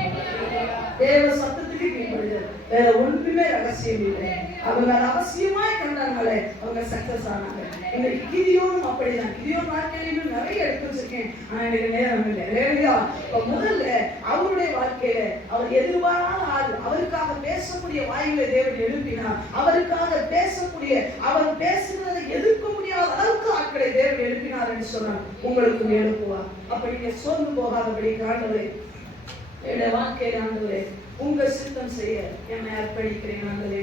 தேவ சத்தத்துக்கு கீழ்ப்படிதல், வேற ஒன்றுமே ரகசியம் இல்லை. அவங்க ரகசியமாய் கண்டாங்களே அவங்க சக்சஸ் ஆனாங்க. இன்னைக்கு கிதியோனும் அப்படிதான். கிதியோன் வாழ்க்கையிலும் நிறைய எடுத்து வச்சிருக்கேன், ஆனா எனக்கு நேரம் இல்லை. இல்லையா? இப்ப முதல்ல அவருடைய வாழ்க்கையில அவர் எதிர்பாராத ஆள், அவருக்காக பேசக்கூடிய வாயிலை தேவன் எழுப்பினார். அவருக்காக பேசக்கூடிய, அவர் பேசுகிறதை எதிர்க்க முடியாத அளவுக்கு ஆட்களை தேவன் எழுப்பினார் என்று சொன்னார். உங்களுக்கு எழுப்புவார். அப்ப நீங்க சோர்ந்து போகாதபடி ஆண்டவரே, என்னுடைய வாழ்க்கையில ஆண்டவரே உங்க சித்தம் செய்ய என்னை அர்ப்பணிக்கிறேன் ஆண்டவரே.